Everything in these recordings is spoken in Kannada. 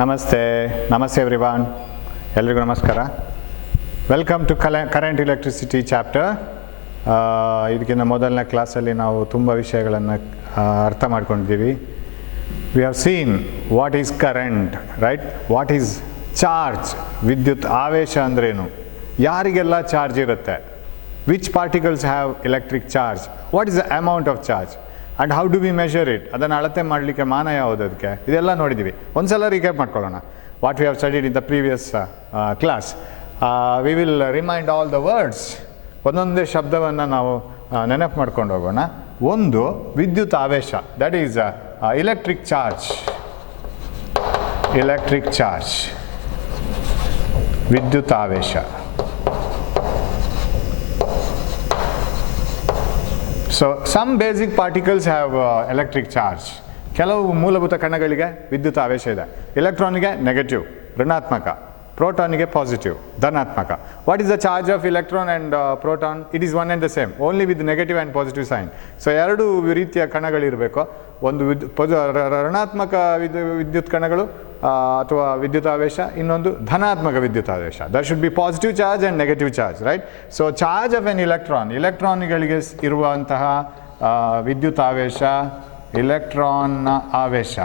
ನಮಸ್ತೆ ಎವ್ರಿವಾನ್, ಎಲ್ರಿಗೂ ನಮಸ್ಕಾರ. Welcome to current electricity chapter. ಇದಕ್ಕಿಂತ ಮೊದಲನೇ ಕ್ಲಾಸಲ್ಲಿ ನಾವು ತುಂಬ ವಿಷಯಗಳನ್ನು ಅರ್ಥ ಮಾಡ್ಕೊಂಡಿದ್ದೀವಿ. We have seen what is current, right? What is charge? ವಿದ್ಯುತ್ ಆವೇಶ ಅಂದ್ರೇನು? ಯಾರಿಗೆಲ್ಲ ಚಾರ್ಜ್ ಇರುತ್ತೆ? Which particles have electric charge? What is the amount of charge and how do we measure it? ಅದನ್ನು ಅಳತೆ ಮಾಡಲಿಕ್ಕೆ ಮಾನ ಯಾವುದು? ಅದಕ್ಕೆ ಇದೆಲ್ಲ ನೋಡಿದ್ದೀವಿ. ಒಂದ್ಸಲ ರೀಕ್ಯಾಪ್ ಮಾಡ್ಕೊಳ್ಳೋಣ. What we have studied in the previous class. We will remind all the words. ಒಂದೊಂದೇ ಶಬ್ದವನ್ನು ನಾವು ನೆನಪು ಮಾಡ್ಕೊಂಡು ಹೋಗೋಣ. ಒಂದು, ವಿದ್ಯುತ್ ಆವೇಶ, that is electric charge. Electric charge, ವಿದ್ಯುತ್ ಆವೇಶ. So some basic particles have electric charge. ಕೆಲವು ಮೂಲಭೂತ ಕಣಗಳಿಗೆ ವಿದ್ಯುತ್ ಆವೇಶ ಇದೆ. ಎಲೆಕ್ಟ್ರಾನಿಗೆ ನೆಗೆಟಿವ್, ಋಣಾತ್ಮಕ. ಪ್ರೋಟಾನಿಗೆ ಪಾಸಿಟಿವ್, ಧನಾತ್ಮಕ. What is the charge of electron and proton? It is one and the same, only with negative and positive sign. So ಎರಡು ರೀತಿಯ ಕಣಗಳಿರಬೇಕು. ಒಂದು ಋಣಾತ್ಮಕ ವಿದ್ಯುತ್ ಕಣಗಳು ಅಥವಾ ವಿದ್ಯುತ್ ಆವೇಶ, ಇನ್ನೊಂದು ಧನಾತ್ಮಕ ವಿದ್ಯುತ್ ಆವೇಶ. There should be positive charge and negative charge, right? So charge of an electron, ಎಲೆಕ್ಟ್ರಾನ್ಗಳಿಗೆ ಇರುವಂತಹ ವಿದ್ಯುತ್ ಆವೇಶ, ಎಲೆಕ್ಟ್ರಾನ್ನ ಆವೇಶ,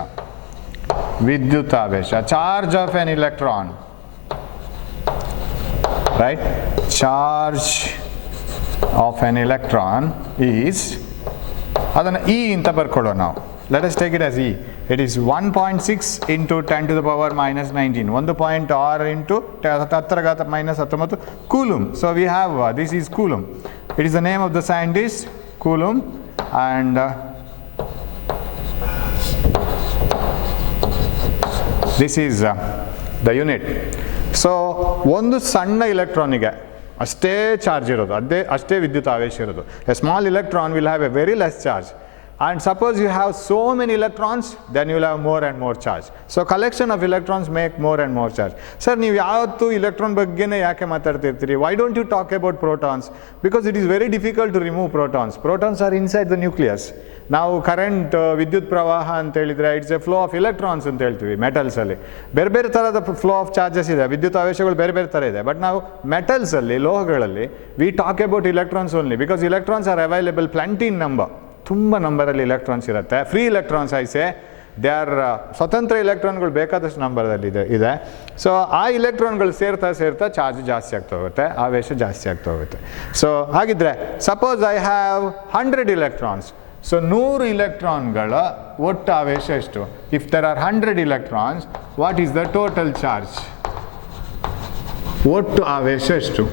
ವಿದ್ಯುತ್ ಆವೇಶ. Charge of an electron, right? Charge of an electron is, ಅದನ್ನು E ಅಂತ ಬರ್ಕೊಳ್ಳೋ ನಾವು. Let us take it as E. It is 1.6 into 10 to the power minus 19. 1.6 into 10 ಘಾತ minus 19 ಕೂಲುಮ್. So we have, this is Coulomb. It is the name of the scientist, Coulomb, and this is the unit. So ಒಂದು ಸಣ್ಣ ಇಲೆಕ್ಟ್ರಾನಿಗೆ ಅಷ್ಟೇ ಚಾರ್ಜ್ ಇರೋದು, ಅಷ್ಟೇ ವಿದ್ಯುತ್ ಆವೇಶ ಇರೋದು. A small electron will have a very less charge. And suppose you have so many electrons, then you will have more and more charge. So collection of electrons make more and more charge. Sir, ನೀವು ಯಾವತ್ತೂ ಇಲೆಕ್ಟ್ರಾನ್ ಬಗ್ಗೆನೇ ಯಾಕೆ ಮಾತಾಡ್ತಿರ್ತೀರಿ? Why don't you talk about protons? Because it is very difficult to remove protons. Protons are inside the nucleus. ನಾವು ಕರೆಂಟ್, ವಿದ್ಯುತ್ ಪ್ರವಾಹ ಅಂತ ಹೇಳಿದರೆ it's A flow of electrons ಅಂತ ಹೇಳ್ತೀವಿ. ಮೆಟಲ್ಸಲ್ಲಿ ಬೇರೆ ಬೇರೆ ಥರದ ಫ್ಲೋ ಆಫ್ ಚಾರ್ಜಸ್ ಇದೆ, ವಿದ್ಯುತ್ ಆವೇಶಗಳು ಬೇರೆ ಬೇರೆ ಥರ ಇದೆ. ಬಟ್ ನಾವು ಮೆಟಲ್ಸಲ್ಲಿ, ಲೋಹಗಳಲ್ಲಿ, we talk about electrons only because electrons are available plenty in number. ತುಂಬ ನಂಬರಲ್ಲಿ ಎಲೆಕ್ಟ್ರಾನ್ಸ್ ಇರುತ್ತೆ. Free electrons I say, they are ಸ್ವತಂತ್ರ ಎಲೆಕ್ಟ್ರಾನ್ಗಳು ಬೇಕಾದಷ್ಟು ನಂಬರಲ್ಲಿ ಇದೆ. ಸೊ ಆ ಎಲೆಕ್ಟ್ರಾನ್ಗಳು ಸೇರ್ತಾ ಚಾರ್ಜ್ ಜಾಸ್ತಿ ಆಗ್ತಾ ಹೋಗುತ್ತೆ, ಆವೇಶ ಜಾಸ್ತಿ ಆಗ್ತಾ ಹೋಗುತ್ತೆ. ಸೊ ಹಾಗಿದ್ರೆ suppose I have 100 electrons. So 100 ಇಲೆಕ್ಟ್ರಾನ್ಗಳ ಒಟ್ಟು ಆವೇಶ ಎಷ್ಟು? If there are 100 electrons, what is the total charge? ಒಟ್ಟು ಆವೇಶ ಎಷ್ಟು?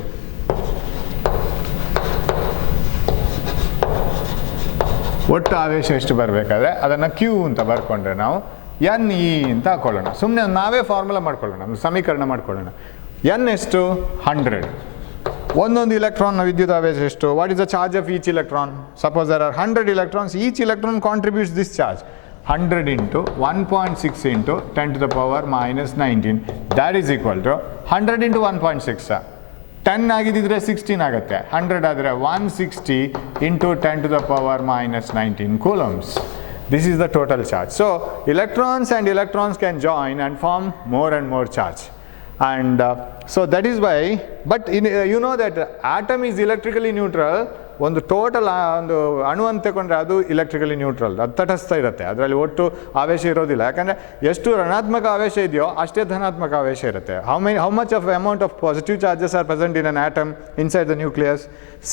ಒಟ್ಟು ಆವೇಶ ಎಷ್ಟು ಬರಬೇಕಾದ್ರೆ ಅದನ್ನು ಕ್ಯೂ ಅಂತ ಬರ್ಕೊಂಡ್ರೆ ನಾವು ಎನ್ ಇ ಅಂತ ಹಾಕೊಳ್ಳೋಣ. ಸುಮ್ಮನೆ ನಾವೇ ಫಾರ್ಮುಲಾ ಮಾಡ್ಕೊಳ್ಳೋಣ, ಸಮೀಕರಣ ಮಾಡ್ಕೊಳ್ಳೋಣ. ಎನ್ ಎಷ್ಟು? 100. ಒಂದೊಂದು ಇಲೆಕ್ಟ್ರಾನ್ನ ವಿದ್ಯುತ್ ಆವೇಶ ಎಷ್ಟು? What is the charge of each electron? Suppose there are 100 electrons, each electron contributes this charge. 100 into 1.6 into 10 to the power minus 19, that is equal to 100 into 1.6. 10 ಆಗಿದ್ದರೆ 16 ಆಗುತ್ತೆ. 100 ಆದರೆ 160 into 10 to the power minus 19 coulombs. This is the total charge. So electrons and electrons can join and form more and more charge. And so that is why, but you know that atom is electrically neutral. ಒಂದು ಟೋಟಲ್ ಒಂದು ಅಣು ಅಂತ ತಗೊಂಡ್ರೆ ಅದು ಇಲೆಕ್ಟ್ರಿಕಲಿ ನ್ಯೂಟ್ರಲ್, ಅದು ತಟಸ್ಥ ಇರುತ್ತೆ. ಅದರಲ್ಲಿ ಒಟ್ಟು ಆವೇಶ ಇರೋದಿಲ್ಲ. ಯಾಕಂದರೆ ಎಷ್ಟು ಋಣಾತ್ಮಕ ಆವೇಶ ಇದೆಯೋ ಅಷ್ಟೇ ಧನಾತ್ಮಕ ಆವೇಶ ಇರುತ್ತೆ. How much of amount of positive charges are present in an atom inside the nucleus,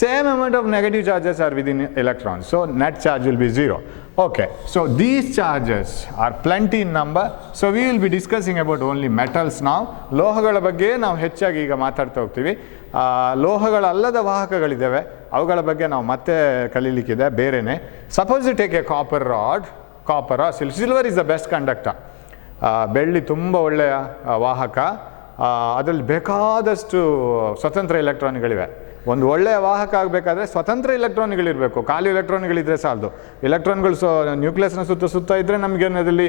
same amount of negative charges are within electrons. So net charge will be 0. Okay, so these charges are plenty in number. So we will be discussing about only metals now. ಲೋಹಗಳ ಬಗ್ಗೆ ನಾವು ಹೆಚ್ಚಾಗಿ ಈಗ ಮಾತಾಡ್ತಾ ಹೋಗ್ತೀವಿ. ಲೋಹಗಳಲ್ಲದ ವಾಹಕಗಳಿದ್ದಾವೆ, ಅವುಗಳ ಬಗ್ಗೆ ನಾವು ಮತ್ತೆ ಕಲೀಲಿಕ್ಕಿದೆ ಬೇರೆನೆ. Suppose you take a copper rod, copper or silver is the best conductor. ಬೆಳ್ಳಿ ತುಂಬ ಒಳ್ಳೆಯ ವಾಹಕ. ಅದರಲ್ಲಿ ಬೇಕಾದಷ್ಟು ಸ್ವತಂತ್ರ ಎಲೆಕ್ಟ್ರಾನ್ಗಳಿವೆ. ಒಂದು ಒಳ್ಳೆಯ ವಾಹಕ ಆಗಬೇಕಾದ್ರೆ ಸ್ವತಂತ್ರ ಎಲೆಕ್ಟ್ರಾನ್ಗಳಿರಬೇಕು. ಖಾಲಿ ಎಲೆಕ್ಟ್ರಾನ್ಗಳಿದ್ರೆ ಸಾಲದು. ಎಲೆಕ್ಟ್ರಾನ್ಗಳು ನ್ಯೂಕ್ಲಿಯಸ್ನ ಸುತ್ತ ಇದ್ದರೆ ನಮಗೇನು ಅದರಲ್ಲಿ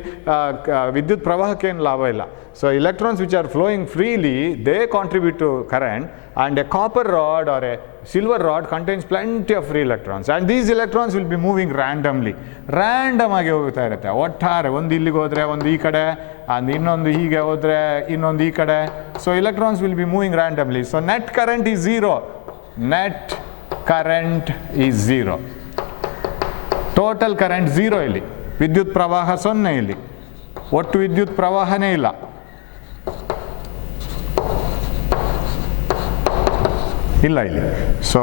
ವಿದ್ಯುತ್ ಪ್ರವಾಹಕ್ಕೇನು ಲಾಭ ಇಲ್ಲ. So electrons which are flowing freely, they contribute to current. And a copper rod or a Silver rod contains plenty of free electrons and these electrons will be moving randomly. Random ಆಗಿ ಹೋಗ್ತಾ ಇರುತ್ತೆ. ಒಟ್ಟಾರೆ ಒಂದು ಇಲ್ಲಿಗೆ ಹೋದರೆ ಒಂದು ಈ ಕಡೆ, and ಇನ್ನೊಂದು ಹೀಗೆ ಹೋದರೆ ಇನ್ನೊಂದು ಈ ಕಡೆ. So electrons will be moving randomly. So net current is 0. Net current is 0. Total current 0 ಇಲ್ಲಿ. ವಿದ್ಯುತ್ ಪ್ರವಾಹ 0 ಇಲ್ಲಿ. ಒಟ್ಟು ವಿದ್ಯುತ್ ಪ್ರವಾಹನೇ ಇಲ್ಲ. ಇಲ್ಲ ಇಲ್ಲಿ. ಸೊ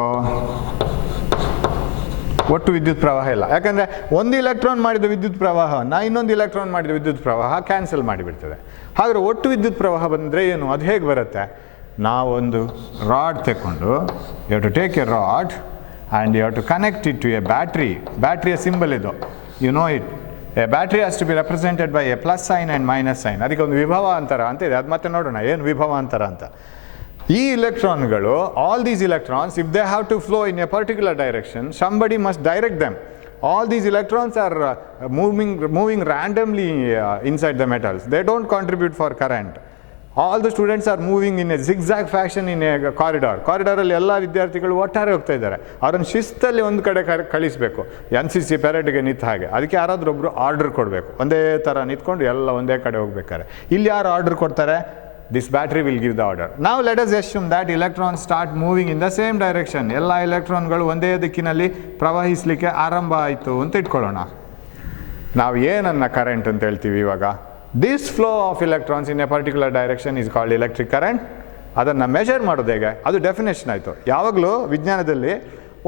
ಒಟ್ಟು ವಿದ್ಯುತ್ ಪ್ರವಾಹ ಇಲ್ಲ. ಯಾಕಂದರೆ ಒಂದು ಇಲೆಕ್ಟ್ರಾನ್ ಮಾಡಿದ ವಿದ್ಯುತ್ ಪ್ರವಾಹವನ್ನು ಇನ್ನೊಂದು ಇಲೆಕ್ಟ್ರಾನ್ ಮಾಡಿದ ವಿದ್ಯುತ್ ಪ್ರವಾಹ ಕ್ಯಾನ್ಸಲ್ ಮಾಡಿಬಿಡ್ತದೆ. ಹಾಗಾದರೆ ಒಟ್ಟು ವಿದ್ಯುತ್ ಪ್ರವಾಹ ಬಂದರೆ ಏನು, ಅದು ಹೇಗೆ ಬರುತ್ತೆ? ನಾವೊಂದು ರಾಡ್ ತಗೊಂಡು you have to take a rod and you have to connect it to a battery. ಬ್ಯಾಟ್ರಿಯ ಸಿಂಬಲ್ ಇದು, you know it. A battery has to be represented by a plus sign and minus sign. ಅದಕ್ಕೆ ಒಂದು ವಿಭವ ಅಂತರ ಅಂತ ಇದೆ. ಅದು ಮತ್ತೆ ನೋಡೋಣ ಏನು ವಿಭವ ಅಂತರ ಅಂತ. ಈ ಇಲೆಕ್ಟ್ರಾನ್ಗಳು, all these electrons, if they have to flow in a particular direction, somebody must direct them. All these electrons are moving randomly inside the metals. They don't contribute for current. All the students are moving in a zigzag fashion in a corridor. ಕಾರಿಡಾರಲ್ಲಿ ಎಲ್ಲ ವಿದ್ಯಾರ್ಥಿಗಳು ಒಟ್ಟಾರೆ ಹೋಗ್ತಾ ಇದ್ದಾರೆ. ಅವರನ್ನು ಶಿಸ್ತಲ್ಲಿ ಒಂದು ಕಡೆ ಕಳಿಸಬೇಕು. NCC ಪೆರೇಡ್ಗೆ ನಿಂತ ಹಾಗೆ. ಅದಕ್ಕೆ ಯಾರಾದರೂ ಒಬ್ಬರು ಆರ್ಡರ್ ಕೊಡಬೇಕು. ಒಂದೇ ಥರ ನಿಂತ್ಕೊಂಡು ಎಲ್ಲ ಒಂದೇ ಕಡೆ ಹೋಗ್ಬೇಕಾರೆ. ಇಲ್ಲಿ ಯಾರು ಆರ್ಡರ್ ಕೊಡ್ತಾರೆ? This battery will give the order. Now let us assume that electrons start moving in the same direction. ಎಲ್ಲ ಎಲೆಕ್ಟ್ರಾನ್ಗಳು ಒಂದೇ ದಿಕ್ಕಿನಲ್ಲಿ ಪ್ರವಹಿಸಲಿಕ್ಕೆ ಆರಂಭ ಆಯಿತು ಅಂತ ಇಟ್ಕೊಳ್ಳೋಣ. ನಾವು ಏನನ್ನ ಕರೆಂಟ್ ಅಂತ ಹೇಳ್ತೀವಿ ಇವಾಗ? This flow of electrons in a particular direction is called electric current. ಅದನ್ನು ಮೆಷರ್ ಮಾಡೋದು ಹೇಗೆ? ಅದು ಡೆಫಿನೇಷನ್ ಆಯಿತು. ಯಾವಾಗಲೂ ವಿಜ್ಞಾನದಲ್ಲಿ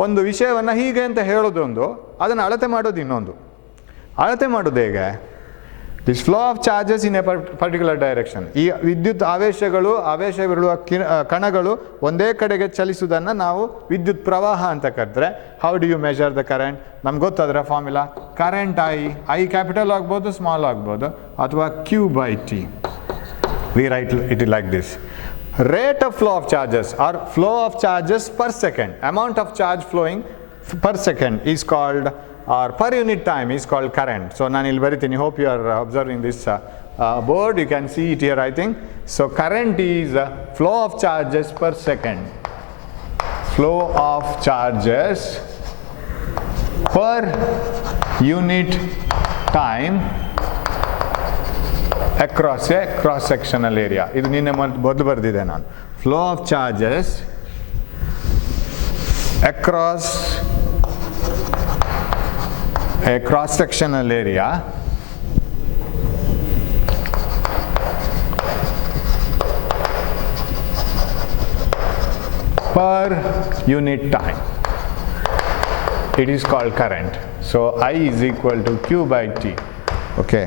ಒಂದು ವಿಷಯವನ್ನು ಹೀಗೆ ಅಂತ ಹೇಳೋದೊಂದು, ಅದನ್ನು ಅಳತೆ ಮಾಡೋದು ಇನ್ನೊಂದು. ಅಳತೆ ಮಾಡೋದು ಹೇಗೆ? This flow of charges in a particular direction. ಈ ವಿದ್ಯುತ್ ಆವೇಶವಿರುವ ಕಣಗಳು ಒಂದೇ ಕಡೆಗೆ ಚಲಿಸುವುದನ್ನು ನಾವು ವಿದ್ಯುತ್ ಪ್ರವಾಹ ಅಂತ ಕರೆದ್ರೆ, how do you measure the current? ನಮ್ಗೆ ಗೊತ್ತಾದ್ರೆ ಫಾರ್ಮುಲಾ ಕರೆಂಟ್ ಐ ಕ್ಯಾಪಿಟಲ್ ಆಗ್ಬೋದು, ಸ್ಮಾಲ್ ಆಗ್ಬೋದು, ಅಥವಾ Q/T. We write it like this. Rate of flow of charges or flow of charges per second, amount of charge flowing per second is called, or per unit time is called current. So ನಾನು ಇಲ್ಲಿ ಬರಿತೀನಿ. Hope you are observing this board. You can see it here, I think. So current is flow of charges per second. Flow of charges per unit time across a cross-sectional area. ಇದು ನಿನ್ನೆ ಮೊದಲು ಬರೆದಿದೆ ನಾನು. Flow of charges across a cross-sectional area per unit time. It is called current. So I is equal to Q/T. Okay.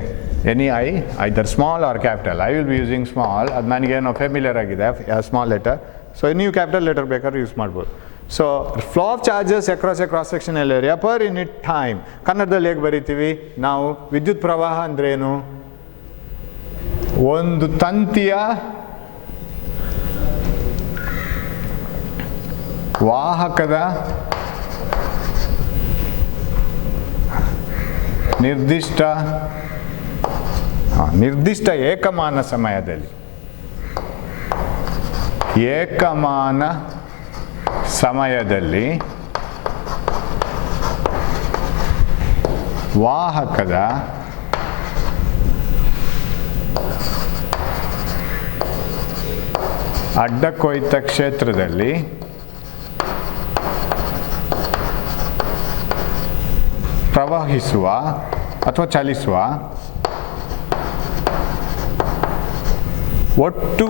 Any I, either small or capital. I will be using small. ಅದು ನನಗೇನೋ ಫೆಮಿಲಿಯರ್ ಆಗಿದೆ, ಸ್ಮಾಲ್ ಲೆಟರ್. ಸೊ ನೀವು ಕ್ಯಾಪಿಟಲ್ ಲೆಟರ್ ಬೇಕಾದ್ರೆ ಯೂಸ್ ಮಾಡ್ಬೋದು. So flow of charges across A cross sectional area per unit time. ಕನ್ನಡದಲ್ಲಿ ಹೇಗೆ ಬರಿತೀವಿ ನಾವು? ವಿದ್ಯುತ್ ಪ್ರವಾಹ ಅಂದ್ರೇನು? ಒಂದು ತಂತಿಯ ವಾಹಕದ ನಿರ್ದಿಷ್ಟ ಏಕಮಾನ ಸಮಯದಲ್ಲಿ ವಾಹಕದ ಅಡ್ಡಕೊಯ್ತ ಕ್ಷೇತ್ರದಲ್ಲಿ ಪ್ರವಹಿಸುವ ಅಥವಾ ಚಲಿಸುವ ಒಟ್ಟು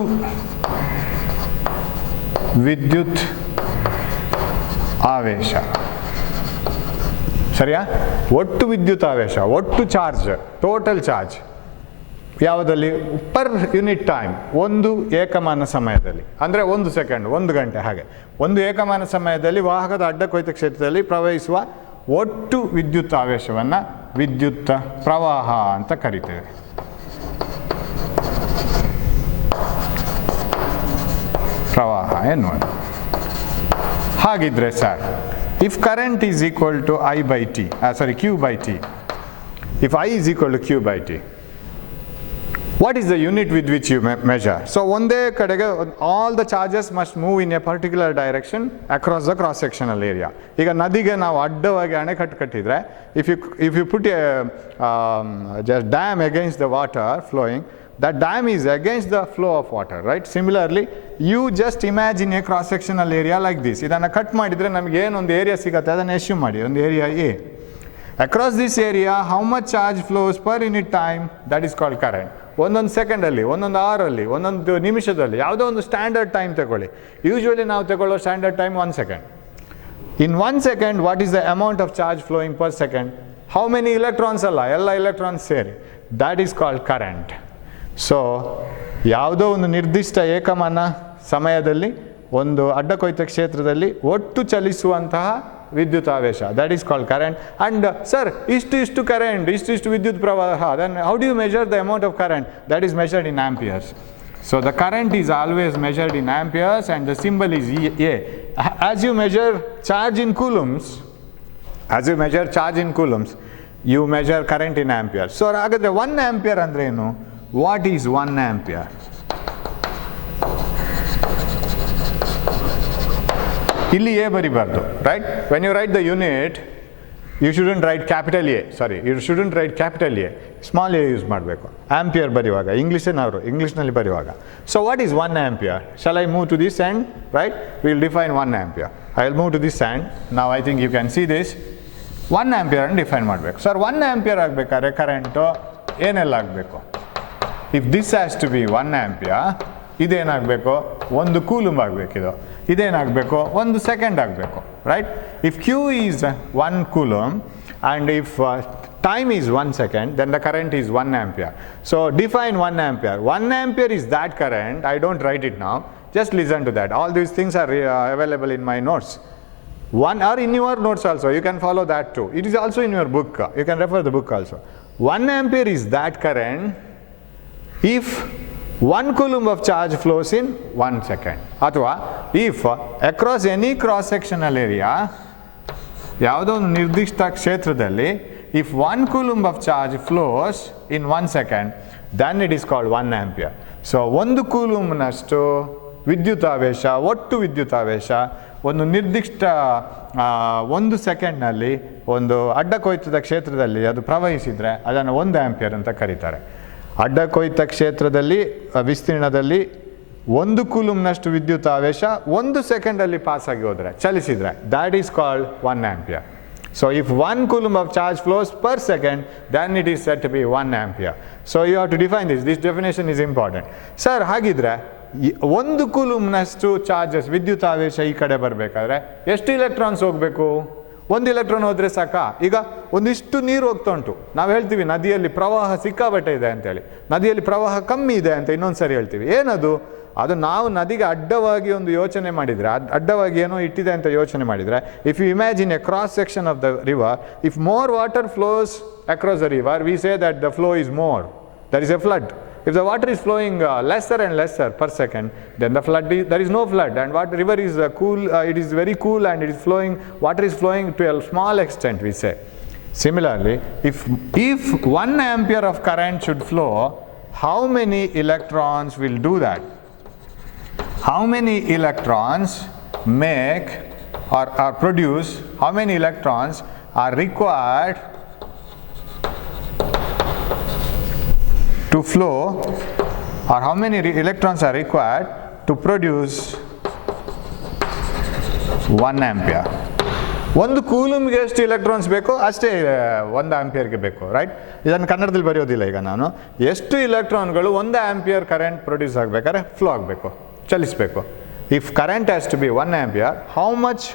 ವಿದ್ಯುತ್ ಆವೇಶ. ಸರಿಯಾ? ಒಟ್ಟು ವಿದ್ಯುತ್ ಆವೇಶ, ಒಟ್ಟು ಚಾರ್ಜ್, ಟೋಟಲ್ ಚಾರ್ಜ್ ಯಾವುದಲ್ಲಿ? ಪರ್ ಯೂನಿಟ್ ಟೈಮ್, ಒಂದು ಏಕಮಾನ ಸಮಯದಲ್ಲಿ. ಅಂದರೆ 1 ಸೆಕೆಂಡ್, 1 ಗಂಟೆ, ಹಾಗೆ ಒಂದು ಏಕಮಾನ ಸಮಯದಲ್ಲಿ ವಾಹಕದ ಅಡ್ಡಕೊಯ್ತ ಕ್ಷೇತ್ರದಲ್ಲಿ ಪ್ರವಹಿಸುವ ಒಟ್ಟು ವಿದ್ಯುತ್ ಆವೇಶವನ್ನು ವಿದ್ಯುತ್ ಪ್ರವಾಹ ಅಂತ ಕರಿತೇವೆ. ಪ್ರವಾಹ ಎನ್ನುವುದು. ಹಾಗಿದ್ರೆ sir, if current is equal to Q/T, if I is equal to Q/T, What is the unit with which you measure? So ಒಂದೇ ಕಡೆಗೆ all the charges must move in a particular direction across the cross sectional area. ಈಗ ನದಿಗೆ ನಾವು ಅಡ್ಡವಾಗಿ ಅಣೆಕಟ್ಟು ಕಟ್ಟಿದ್ರೆ if you put a dam against the water flowing, that dam is against the flow of water, right? Similarly, you just imagine a cross sectional area like this. ಇದನ್ನ ಕಟ್ ಮಾಡಿದ್ರೆ ನಮಗೆ ಏನೊಂದು ಏರಿಯಾ ಸಿಗುತ್ತೆ ಅದನ್ನ ಅಸ್ಯೂಮ್ ಮಾಡಿ, ಒಂದು area A. Across this area, how much charge flows per unit time? That is called current. ಒಂದೊಂದು ಸೆಕೆಂಡಲ್ಲಿ, ಒಂದೊಂದು ಅವರಲ್ಲಿ, ಒಂದೊಂದು ನಿಮಿಷದಲ್ಲಿ, ಯಾವುದೋ ಒಂದು ಸ್ಟ್ಯಾಂಡರ್ಡ್ ಟೈಮ್ ತಗೊಳ್ಳಿ. ಯೂಶ್ವಲಿ ನಾವು ತಗೊಳ್ಳೋ standard time 1 second. In 1 second, what is the amount of charge flowing per second? How many electrons ಅಲ್ಲ, ಎಲ್ಲ electrons ಸೇರಿ. That is called current. So, ಯಾವುದೋ ಒಂದು ನಿರ್ದಿಷ್ಟ ಏಕಮಾನ ಸಮಯದಲ್ಲಿ ಒಂದು ಅಡ್ಡ ಕೊಯ್ತ ಕ್ಷೇತ್ರದಲ್ಲಿ ಒಟ್ಟು ಚಲಿಸುವಂತಹ ವಿದ್ಯುತಾವೇಶ, that is called current. And sir, ಇಷ್ಟು current, ಇಷ್ಟು ವಿದ್ಯುತ್ ಪ್ರವಾಹ, then how do you measure the amount of current? That is measured in amperes. So the current is always measured in amperes and the symbol is A. As you measure charge in coulombs, you measure current in amperes. So ಹಾಗಾದ್ರೆ 1 ampere ಅಂದ್ರೆ ಏನು? What is 1 ampere? ಇಲ್ಲಿ A ಬರಿಬಾರ್ದು, right? When you write the unit you shouldn't write capital A, small A use ಮಾಡಬೇಕು ಆಂಪಿಯರ್ ಬರೆಯುವಾಗ. ಇಂಗ್ಲೀಷ್ನಲ್ಲಿ ಬರೆಯುವಾಗ. So what is 1 ampere? Shall I move to this and right will define 1 ampere. I will move to this and ನಾವು I think you can see this 1 ampere ಅನ್ನು ಡಿಫೈನ್ ಮಾಡಬೇಕು. ಸರ್ 1 ampere ಆಗಬೇಕಾದ್ರೆ ಕರೆಂಟು ಏನೆಲ್ಲ ಆಗಬೇಕು? If this has to be 1 ampere, ಇದೇನಾಗಬೇಕು? 1 coulomb ಆಗಬೇಕಿದು. ಇದೇನಾಗಬೇಕು? 1 second ಆಗಬೇಕು, right? If Q is 1 coulomb and if time is 1 second, then the current is 1 ampere. So define 1 ampere. 1 ampere is that current. I don't write it now. Just listen to that. All these things are available in my notes. One or in your notes also. You can follow that too. It is also in your book. You can refer the book also. 1 ampere is that current if 1 coulomb of charge flows in 1 second. ಅಥವಾ if across any cross sectional area, ಯಾವುದೋ ಒಂದು ನಿರ್ದಿಷ್ಟ ಕ್ಷೇತ್ರದಲ್ಲಿ if 1 coulomb of charge flows in 1 second, then it is called 1 ampere. So 1 ಕೂಲಂಬ್ನಷ್ಟು ವಿದ್ಯುತಾವೇಶ, ಒಟ್ಟು ವಿದ್ಯುತಾವೇಶ ಒಂದು ನಿರ್ದಿಷ್ಟ 1 ಸೆಕೆಂಡ್ನಲ್ಲಿ ಒಂದು ಅಡ್ಡ ಕೊಯ್ತದ ಕ್ಷೇತ್ರದಲ್ಲಿ ಅದು ಪ್ರವಹಿಸಿದರೆ ಅದನ್ನು 1 ಆಂಪಿಯರ್ ಅಂತ ಕರೀತಾರೆ. ಅಡ್ಡ ಕೊಯ್ತ ಕ್ಷೇತ್ರದಲ್ಲಿ ವಿಸ್ತೀರ್ಣದಲ್ಲಿ 1 ಕೂಲಂಬ್ನಷ್ಟು ವಿದ್ಯುತಾವೇಶ 1 ಸೆಕೆಂಡಲ್ಲಿ ಪಾಸ್ ಆಗಿ ಹೋದರೆ, ಚಲಿಸಿದರೆ, that is called 1 ampere. So if 1 coulomb of charge flows per second, then it is said to be 1 ampere. So you have to define this. This definition is important. Sir, ಹಾಗಿದ್ರೆ 1 ಕೂಲಂಬ್ನಷ್ಟು ಚಾರ್ಜಸ್ ವಿದ್ಯುತಾವೇಶ ಈ ಕಡೆ ಬರಬೇಕಾದ್ರೆ ಎಷ್ಟು ಇಲೆಕ್ಟ್ರಾನ್ಸ್ ಹೋಗಬೇಕು? 1 ಎಲೆಕ್ಟ್ರಾನ್ ಹೋದರೆ ಸಾಕಾ? ಈಗ ಒಂದಿಷ್ಟು ನೀರು ಹೋಗ್ತಾ ಉಂಟು, ನಾವು ಹೇಳ್ತೀವಿ ನದಿಯಲ್ಲಿ ಪ್ರವಾಹ ಸಿಕ್ಕಾಬಟ್ಟೆ ಇದೆ ಅಂತೇಳಿ, ನದಿಯಲ್ಲಿ ಪ್ರವಾಹ ಕಮ್ಮಿ ಇದೆ ಅಂತ ಇನ್ನೊಂದು ಸರಿ ಹೇಳ್ತೀವಿ. ಏನದು? ಅದು ನಾವು ನದಿಗೆ ಅಡ್ಡವಾಗಿ ಒಂದು ಯೋಚನೆ ಮಾಡಿದರೆ, ಅಡ್ಡವಾಗಿ ಏನೋ ಇಟ್ಟಿದೆ ಅಂತ ಯೋಚನೆ ಮಾಡಿದರೆ, if you imagine a cross section of the river, if more water flows across the river, we say that the flow is more, there is a flood. If the water is flowing lesser and lesser per second, then there is no flood, and river is cool, it is very cool and it is flowing, water is flowing to a small extent, we say. Similarly, if 1 ampere of current should flow, how many electrons will do that? How many electrons make or produce, how many electrons are required to flow, or how many electrons are required to produce 1 ampere? 1 ಕೂಲಂಬ್ಗೆ ಎಷ್ಟು ಎಲೆಕ್ಟ್ರಾನ್ಸ್ ಬೇಕೋ ಅಷ್ಟೇ 1 ಆಂಪಿಯರ್ಗೆ ಬೇಕು, ರೈಟ್? ಇದನ್ನು ಕನ್ನಡದಲ್ಲಿ ಬರೆಯೋದಿಲ್ಲ ಈಗ ನಾನು. ಎಷ್ಟು ಇಲೆಕ್ಟ್ರಾನ್ಗಳು 1 ಆಂಪಿಯರ್ ಕರೆಂಟ್ ಪ್ರೊಡ್ಯೂಸ್ ಆಗಬೇಕಾದ್ರೆ ಫ್ಲೋ ಆಗಬೇಕು, ಚಲಿಸಬೇಕು. If current has to be 1 ampere, how much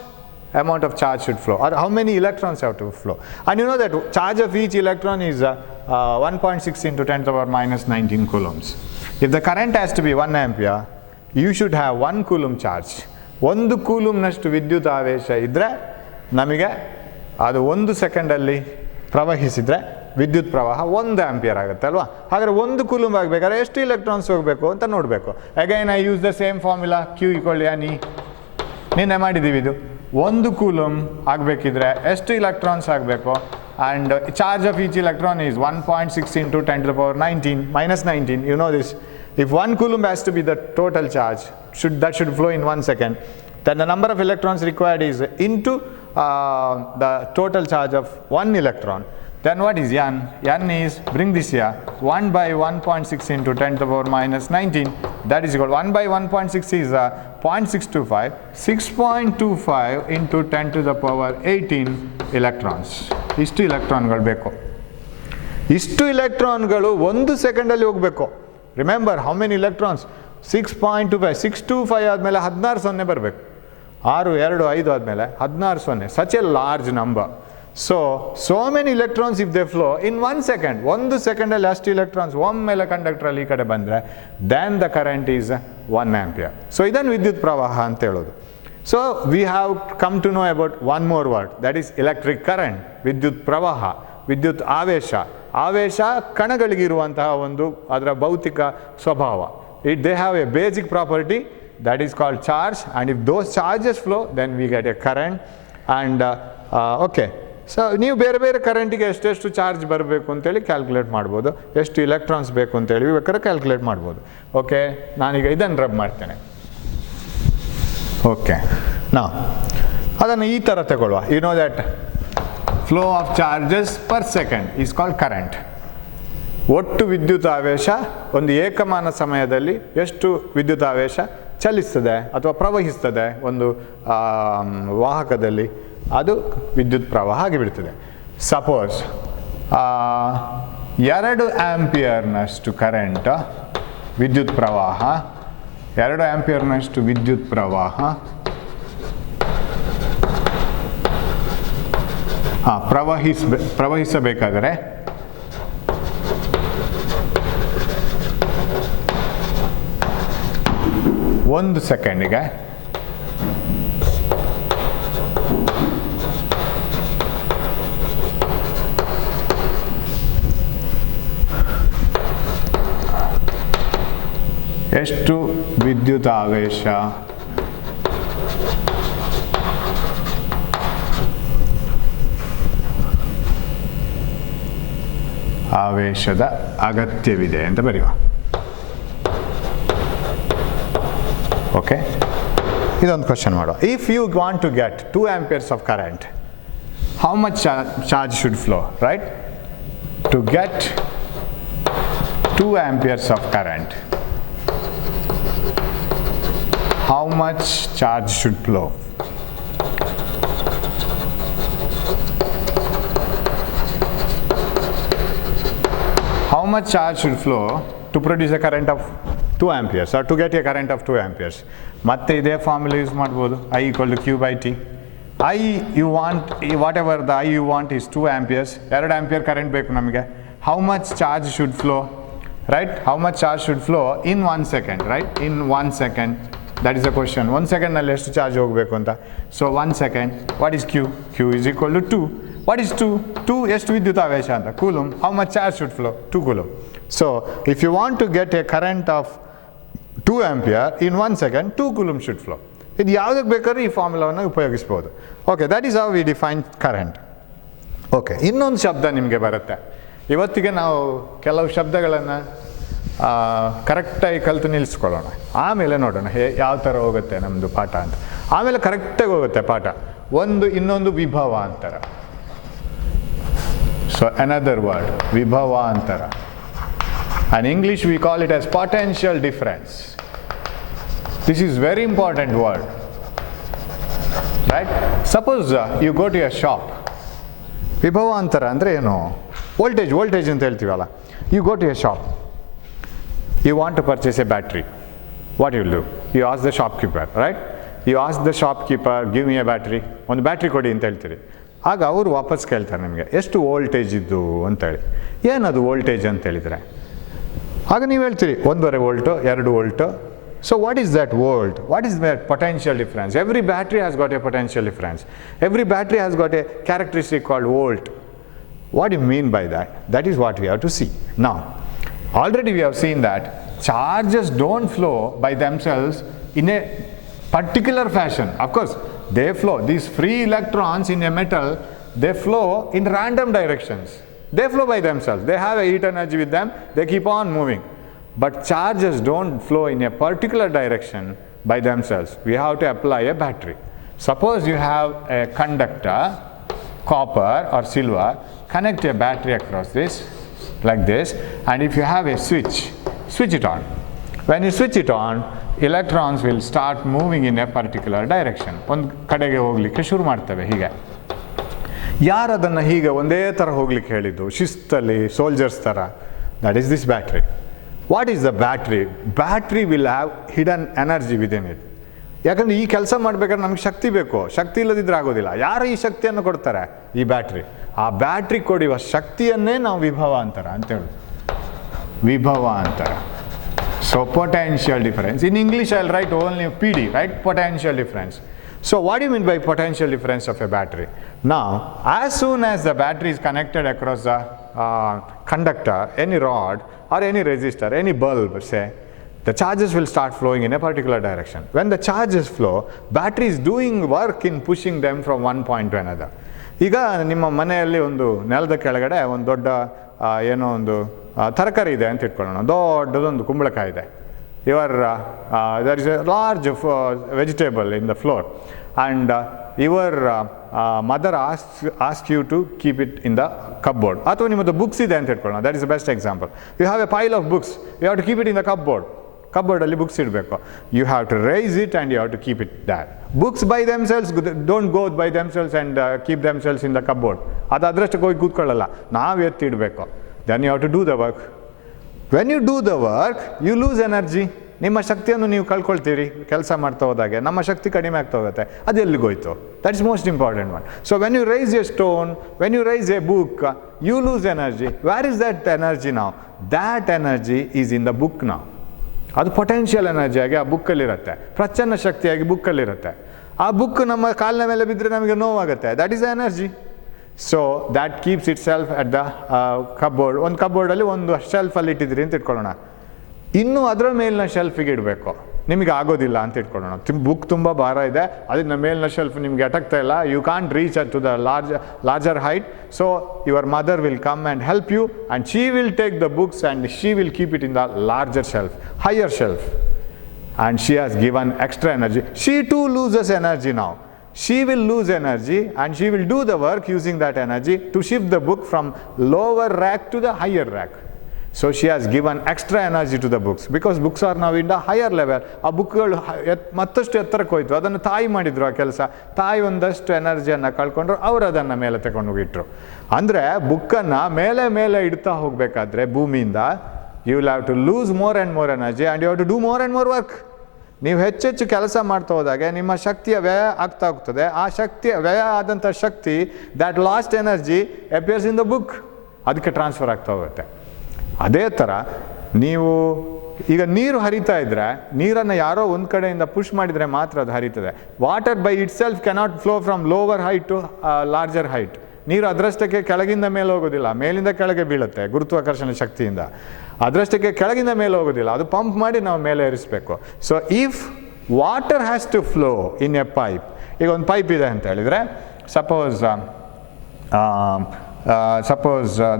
amount of charge should flow, or how many electrons have to flow? And you know that charge of each electron is 1.6 into 10 to the power minus 19 coulombs. If the current has to be 1 ampere, you should have 1 coulomb charge. 1 ಕೂಲಂಬ್ನಷ್ಟು ವಿದ್ಯುತ್ ಆವೇಶ ಇದ್ದರೆ ನಮಗೆ ಅದು 1 ಸೆಕೆಂಡಲ್ಲಿ ಪ್ರವಹಿಸಿದರೆ ವಿದ್ಯುತ್ ಪ್ರವಾಹ 1 ಆಂಪಿಯರ್ ಆಗುತ್ತೆ ಅಲ್ವಾ? ಹಾಗಾದರೆ 1 ಕೂಲಂಬ್ ಆಗಬೇಕಾದ್ರೆ ಎಷ್ಟು ಇಲೆಕ್ಟ್ರಾನ್ಸ್ ಹೋಗಬೇಕು ಅಂತ ನೋಡಬೇಕು. Again I use the same formula, Q = N E. ನಿನ್ನೆ ಮಾಡಿದ್ದೀವಿ ಇದು. 1 ಕೂಲಂಬ್ ಆಗಬೇಕಿದ್ರೆ ಎಷ್ಟು ಇಲೆಕ್ಟ್ರಾನ್ಸ್ ಆಗಬೇಕು? and charge of each electron is 1.6 into 10 to the power 19 minus 19. You know this. If 1 coulomb has to be the total charge, that should flow in 1 second, then the number of electrons required is into the total charge of 1 electron. Then what is N? N is, bring this here, 1 by 1.6 into 10 to the power minus 19. That is equal, 1 by 1.6 is 0.625. 6.25 into 10 to the power 18 electrons. ಇಷ್ಟು ಎಲೆಕ್ಟ್ರಾನ್ಗಳು ಬೇಕು. ಇಷ್ಟು ಎಲೆಕ್ಟ್ರಾನ್ಗಳು 1 ಸೆಕೆಂಡಲ್ಲಿ ಹೋಗಬೇಕು. Remember how many electrons? 6.25. 625 ಆದಮೇಲೆ 16 ಸೊನ್ನೆ ಬರಬೇಕು. 6, 2, 5 ಆದಮೇಲೆ 16 ಸೊನ್ನೆ. Such A large number. So many electrons if they flow in 1 second, 1 ಸೆಕೆಂಡಲ್ಲಿ ಅಷ್ಟು ಎಲೆಕ್ಟ್ರಾನ್ಸ್ ಒಮ್ಮೆಲೆ ಕಂಡಕ್ಟ್ರಲ್ಲಿ ಈ ಕಡೆ ಬಂದರೆ then the current is 1 ampere. So ಇದನ್ನು ವಿದ್ಯುತ್ ಪ್ರವಾಹ ಅಂತ ಹೇಳೋದು. So we have come to know about one more word, that is electric current. ವಿದ್ಯುತ್ ಪ್ರವಾಹ, ವಿದ್ಯುತ್ ಆವೇಶ. ಆವೇಶ ಕಣಗಳಿಗಿರುವಂತಹ ಒಂದು ಅದರ ಭೌತಿಕ ಸ್ವಭಾವ. They have a basic property that is called charge, and if those charges flow then we get a current. And okay, so ನೀವು ಬೇರೆ ಬೇರೆ ಕರೆಂಟಿಗೆ ಎಷ್ಟೆಷ್ಟು ಚಾರ್ಜ್ ಬರಬೇಕು ಅಂತೇಳಿ ಕ್ಯಾಲ್ಕುಲೇಟ್ ಮಾಡ್ಬೋದು, ಎಷ್ಟು ಇಲೆಕ್ಟ್ರಾನ್ಸ್ ಬೇಕು ಅಂತೇಳಿ ಬೇಕಾದ್ರೆ ಕ್ಯಾಲ್ಕುಲೇಟ್ ಮಾಡ್ಬೋದು. ಓಕೆ, ನಾನೀಗ ಇದನ್ನು ರಬ್ ಮಾಡ್ತೇನೆ. ಓಕೆ, ನಾವು ಅದನ್ನು ಈ ಥರ ತಗೊಳ್ಳುವ. You know that flow of charges per second is called current. ಒಟ್ಟು ವಿದ್ಯುತ್ ಆವೇಶ ಒಂದು ಏಕಮಾನ ಸಮಯದಲ್ಲಿ ಎಷ್ಟು ವಿದ್ಯುತ್ ಆವೇಶ ಚಲಿಸ್ತದೆ ಅಥವಾ ಪ್ರವಹಿಸ್ತದೆ ಒಂದು ವಾಹಕದಲ್ಲಿ, ಅದು ವಿದ್ಯುತ್ ಪ್ರವಾಹ ಆಗಿಬಿಡ್ತದೆ. ಸಪೋಸ್ 2 ಆಂಪಿಯರ್ನಷ್ಟು ಕರೆಂಟ್ ವಿದ್ಯುತ್ ಪ್ರವಾಹ, 2 ಆಂಪಿಯರ್ನಷ್ಟು ವಿದ್ಯುತ್ ಪ್ರವಾಹ ಪ್ರವಹಿಸಬೇಕಾದರೆ ಒಂದು ಸೆಕೆಂಡಿಗೆ ಎಷ್ಟು ವಿದ್ಯುತ್ ಆವೇಶ ಆವೇಶದ ಅಗತ್ಯವಿದೆ ಅಂತ ಬರೆಯುವ. ಓಕೆ, ಇದೊಂದು ಕ್ವಶನ್ ಮಾಡುವ. If you want to get 2 amperes of current, how much charge should flow, right? To get 2 amperes of current, how much charge should flow? How much charge should flow to produce a current of 2 amperes or to get a current of 2 amperes? ಮತ್ತೆ ಇದೇ ಫಾರ್ಮುಲಾ ಯೂಸ್ ಮಾಡ್ಬೋದು. I equal to Q by T. I you want, whatever the I you want is 2 amperes. 2 ampere current ಬೇಕು ನಮಗೆ. How much charge should flow, right? How much charge should flow in 1 second, right? In 1 second. That is the question. 1 second ನಲ್ಲಿ ಎಷ್ಟು ಚಾರ್ಜ್ ಹೋಗಬೇಕು ಅಂತ. So 1 second, what is Q? Q is equal to 2. What is 2? 2 ಎಷ್ಟು ವಿದ್ಯುತ್ ಆವೇಶ ಅಂತ, coulomb. How much charge should flow? 2 coulomb. So if you want to get a current of 2 ampere in 1 second, 2 coulomb should flow. ಇದು ಯಾವುದಕ್ಕೆ ಬೇಕಾದ್ರೂ ಈ ಫಾರ್ಮುಲಾವನ್ನು ಉಪಯೋಗಿಸ್ಬೋದು. Okay, that is how we define current. Okay, ಇನ್ನೊಂದು ಶಬ್ದ ನಿಮಗೆ ಬರುತ್ತೆ. ಇವತ್ತಿಗೆ ನಾವು ಕೆಲವು ಶಬ್ದಗಳನ್ನು ಕರೆಕ್ಟಾಗಿ ಕಲಿತು ನಿಲ್ಲಿಸ್ಕೊಳ್ಳೋಣ, ಆಮೇಲೆ ನೋಡೋಣ ಯಾವ ಥರ ಹೋಗುತ್ತೆ ನಮ್ಮದು ಪಾಠ ಅಂತ. ಆಮೇಲೆ ಕರೆಕ್ಟಾಗಿ ಹೋಗುತ್ತೆ ಪಾಠ. ಇನ್ನೊಂದು ವಿಭವ ಅಂತರ. ಸೊ ಅನದರ್ ವರ್ಡ್, ವಿಭವ ಅಂತರ. In English we call it as potential difference. This is very important word, right? Suppose you go to a shop. ವಿಭವ ಅಂತರ ಅಂದರೆ ಏನು? ವೋಲ್ಟೇಜ್ ಅಂತ ಹೇಳ್ತೀವಲ್ಲ. You go to a shop. You want to purchase a battery. What you will do? You ask the shopkeeper, right? You ask the shopkeeper, give me a battery. ಒಂದು ಬ್ಯಾಟ್ರಿ ಕೊಡಿ ಅಂತ ಹೇಳ್ತೀರಿ. ಆಗ ಅವರು ವಾಪಸ್ ಕೇಳ್ತಾರೆ ನಿಮಗೆ ಎಷ್ಟು ವೋಲ್ಟೇಜ್ ಇದ್ದು ಅಂತೇಳಿ. ಏನದು ವೋಲ್ಟೇಜ್ ಅಂತ ಹೇಳಿದರೆ ಆಗ ನೀವು ಹೇಳ್ತೀರಿ 1.5 volt, 2 volt. So what is that volt? What is that potential difference? Every battery has got a potential difference. Every battery has got a characteristic called volt. What do you mean by that? That is what we have to see. Now, already we have seen that charges don't flow by themselves in a particular fashion. Of course, they flow. These free electrons in a metal, they flow in random directions. They flow by themselves. They have a heat energy with them. They keep on moving. But charges don't flow in a particular direction by themselves. We have to apply a battery. Suppose you have a conductor, copper or silver, connect a battery across this, like this, and if you have a switch it on. When you switch it on, electrons will start moving in a particular direction. ಒಂದು ಕಡೆಗೆ ಹೋಗಲಿಕ್ಕೆ ಶುರು ಮಾಡ್ತವೆ ಹೀಗೆ. ಯಾರು ಅದನ್ನು ಹೀಗೆ ಒಂದೇ ಥರ ಹೋಗ್ಲಿಕ್ಕೆ ಹೇಳಿದ್ದು ಶಿಸ್ತಲ್ಲಿ ಸೋಲ್ಜರ್ಸ್ ಥರ? That is this battery. What is the battery? Battery will have hidden energy within it. ಯಾಕಂದರೆ ಈ ಕೆಲಸ ಮಾಡಬೇಕಾದ್ರೆ ನಮಗೆ ಶಕ್ತಿ ಬೇಕು. ಶಕ್ತಿ ಇಲ್ಲದಿದ್ದರೆ ಆಗೋದಿಲ್ಲ. ಯಾರು ಈ ಶಕ್ತಿಯನ್ನು ಕೊಡ್ತಾರೆ? ಈ ಬ್ಯಾಟ್ರಿ. ಆ ಬ್ಯಾಟ್ರಿ ಕೊಡುವ ಶಕ್ತಿಯನ್ನೇ ನಾವು ವಿಭವ ಅಂತಾರ ಅಂತೇಳಿ. ವಿಭವ ಅಂತಾರ. So potential difference. In English I'll write only PD, right? Potential difference. So what do you mean by potential difference of a battery? Now, as soon as the battery is connected across the conductor, any rod or any resistor, any bulb, say, the charges will start flowing in a particular direction. When the charges flow, battery is doing work in pushing them from one point to another. ಈಗ ನಿಮ್ಮ ಮನೆಯಲ್ಲಿ ಒಂದು ನೆಲದ ಕೆಳಗಡೆ ಒಂದು ದೊಡ್ಡ ಏನೋ ಒಂದು ತರಕಾರಿ ಇದೆ ಅಂತ ಇಟ್ಕೊಳ್ಳೋಣ. ದೊಡ್ಡದೊಂದು ಕುಂಬಳಕಾಯಿ ಇದೆ. There is a large vegetable in the floor and your mother ask you to keep it in the cupboard. ಅಥವಾ ನಿಮ್ಮದು ಬುಕ್ಸ್ ಇದೆ ಅಂತ ಇಟ್ಕೊಳ್ಳೋಣ. That is the best example. You have a pile of books. You have to keep it in the cupboard. ಕಪ್ಬೋರ್ಡಲ್ಲಿ ಬುಕ್ಸ್ ಇಡಬೇಕು. You have to raise it and you have to keep it that. Books by themselves don't go by themselves and keep themselves in the ಕಪ್ಬೋರ್ಡ್. ಅದು ಅದರಷ್ಟಕ್ಕೆ ಹೋಗಿ ಕೂತ್ಕೊಳ್ಳಲ್ಲ. ನಾವು ಎತ್ತಿಡಬೇಕು. Then you have to do the work. When you do the work, you lose energy. ನಿಮ್ಮ ಶಕ್ತಿಯನ್ನು ನೀವು ಕಳ್ಕೊಳ್ತೀರಿ ಕೆಲಸ ಮಾಡ್ತಾ ಹೋದಾಗೆ. ನಮ್ಮ ಶಕ್ತಿ ಕಡಿಮೆ ಆಗ್ತಾ ಹೋಗುತ್ತೆ. ಅದು ಎಲ್ಲಿಗೋಯ್ತು? That is most important one. So when you raise a stone, when you raise a book, you lose energy. Where is that energy ನಾವು? That energy is in the book ನಾವು. ಅದು ಪೊಟೆನ್ಷಿಯಲ್ ಎನರ್ಜಿಯಾಗಿ ಆ ಬುಕ್ಕಲ್ಲಿರುತ್ತೆ. ಪ್ರಚನ್ನ ಶಕ್ತಿಯಾಗಿ ಬುಕ್ಕಲ್ಲಿರುತ್ತೆ. ಆ ಬುಕ್ ನಮ್ಮ ಕಾಲಿನ ಮೇಲೆ ಬಿದ್ದರೆ ನಮಗೆ ನೋವಾಗುತ್ತೆ. That is the energy. So that keeps it self at the cupboard. ಒಂದು ಕಬೋರ್ಡಲ್ಲಿ ಒಂದು ಶೆಲ್ಫಲ್ಲಿ ಇಟ್ಟಿದ್ರಿ ಅಂತ ಇಟ್ಕೊಳ್ಳೋಣ. ಇನ್ನೂ ಅದರ ಮೇಲಿನ ಶೆಲ್ಫಿಗೆ ಇಡಬೇಕು. ನಿಮಗೆ ಆಗೋದಿಲ್ಲ ಅಂತ ಇಟ್ಕೊಳ್ಳೋಣ. ಬುಕ್ ತುಂಬ ಭಾರ ಇದೆ, ಅದನ್ನ ಮೇಲಿನ ಶೆಲ್ಫ್ ನಿಮಗೆ ಅಟಕ್ತಾ ಇಲ್ಲ. You can't reach at to the larger height. So your mother will come and help you and she will take the books and she will keep it in the larger shelf, higher shelf. And she has given extra energy. She too loses energy ನಾವು. She will lose energy and she will do the work using that energy to shift the book from lower rack to the higher rack. So she has given extra energy to the books because books are now in the higher level. ಆ ಬುಕ್ಗಳು ಮತ್ತಷ್ಟು ಎತ್ತರಕ್ಕೆ ಹೋಯ್ತು. ಅದನ್ನು ತಾಯಿ ಮಾಡಿದ್ರು ಆ ಕೆಲಸ. ತಾಯಿ ಒಂದಷ್ಟು ಎನರ್ಜಿಯನ್ನು ಕಳ್ಕೊಂಡ್ರು, ಅವರು ಅದನ್ನು ಮೇಲೆ ತಗೊಂಡು ಹೋಗಿಟ್ರು. ಅಂದರೆ ಬುಕ್ಕನ್ನು ಮೇಲೆ ಮೇಲೆ ಇಡ್ತಾ ಹೋಗಬೇಕಾದ್ರೆ ಭೂಮಿಯಿಂದ you will have to lose more and more energy and you have to do more and more work. ನೀವು ಹೆಚ್ಚೆಚ್ಚು ಕೆಲಸ ಮಾಡ್ತಾ ಹೋದಾಗೆ ನಿಮ್ಮ ಶಕ್ತಿಯ ವ್ಯಯ ಆಗ್ತಾ ಹೋಗ್ತದೆ. ಆ ಶಕ್ತಿಯ ವ್ಯಯ ಆದಂಥ ಶಕ್ತಿ, that lost energy appears in the book, ಅದಕ್ಕೆ ಟ್ರಾನ್ಸ್ಫರ್ ಆಗ್ತಾ ಹೋಗುತ್ತೆ. ಅದೇ ಥರ ನೀವು ಈಗ ನೀರು ಹರಿತಾ ಇದ್ದರೆ ನೀರನ್ನು ಯಾರೋ ಒಂದು ಕಡೆಯಿಂದ ಪುಷ್ ಮಾಡಿದರೆ ಮಾತ್ರ ಅದು ಹರಿತದೆ. Water by itself cannot flow from lower height to larger height. ನೀರು ಅದರಷ್ಟಕ್ಕೆ ಕೆಳಗಿಂದ ಮೇಲೆ ಹೋಗೋದಿಲ್ಲ, ಮೇಲಿಂದ ಕೆಳಗೆ ಬೀಳುತ್ತೆ ಗುರುತ್ವಾಕರ್ಷಣೆ ಶಕ್ತಿಯಿಂದ. ಅದರಷ್ಟಕ್ಕೆ ಕೆಳಗಿಂದ ಮೇಲೆ ಹೋಗೋದಿಲ್ಲ, ಅದು ಪಂಪ್ ಮಾಡಿ ನಾವು ಮೇಲೆ ಏರಿಸಬೇಕು. So if water has to flow in a pipe, ಈಗ ಒಂದು ಪೈಪ್ ಇದೆ ಅಂತ ಹೇಳಿದರೆ, suppose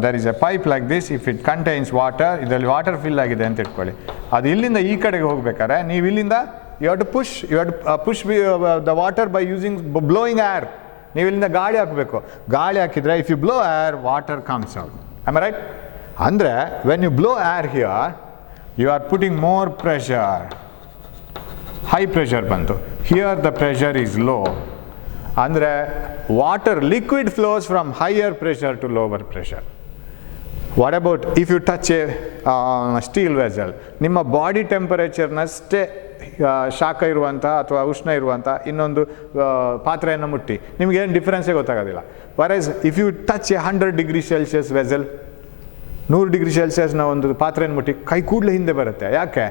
there is a pipe like this. If it contains water, ಇದರಲ್ಲಿ ವಾಟರ್ ಫಿಲ್ ಆಗಿದೆ ಅಂತ ಇಟ್ಕೊಳ್ಳಿ. ಅದು ಇಲ್ಲಿಂದ ಈ ಕಡೆಗೆ ಹೋಗ್ಬೇಕಾದ್ರೆ ನೀವು ಇಲ್ಲಿಂದ you have to push the water by using blowing air. ನೀವು ಇಲ್ಲಿಂದ ಗಾಳಿ ಹಾಕಬೇಕು. ಗಾಳಿ ಹಾಕಿದರೆ if you blow air, water comes out. Am I right? ಅಂದರೆ when you blow air here, you are putting more pressure. High pressure ಬಂತು. Here the pressure is low. ಅಂದರೆ water liquid flows from higher pressure to lower pressure. What about if you touch a steel vessel? ನಿಮ್ಮ ಬಾಡಿ ಟೆಂಪರೇಚರ್ನಷ್ಟೇ ಶಾಖ ಇರುವಂಥ ಅಥವಾ ಉಷ್ಣ ಇರುವಂಥ ಇನ್ನೊಂದು ಪಾತ್ರೆಯನ್ನು ಮುಟ್ಟಿ ನಿಮಗೇನು ಡಿಫ್ರೆನ್ಸೇ ಗೊತ್ತಾಗೋದಿಲ್ಲ. Whereas if you touch a 100 degree Celsius vessel, 100 degree ಸೆಲ್ಸಿಯಸ್ನ ಒಂದು ಪಾತ್ರೆಯನ್ನು ಮುಟ್ಟಿ ಕೈ ಕೂಡಲೇ ಹಿಂದೆ ಬರುತ್ತೆ. ಯಾಕೆ?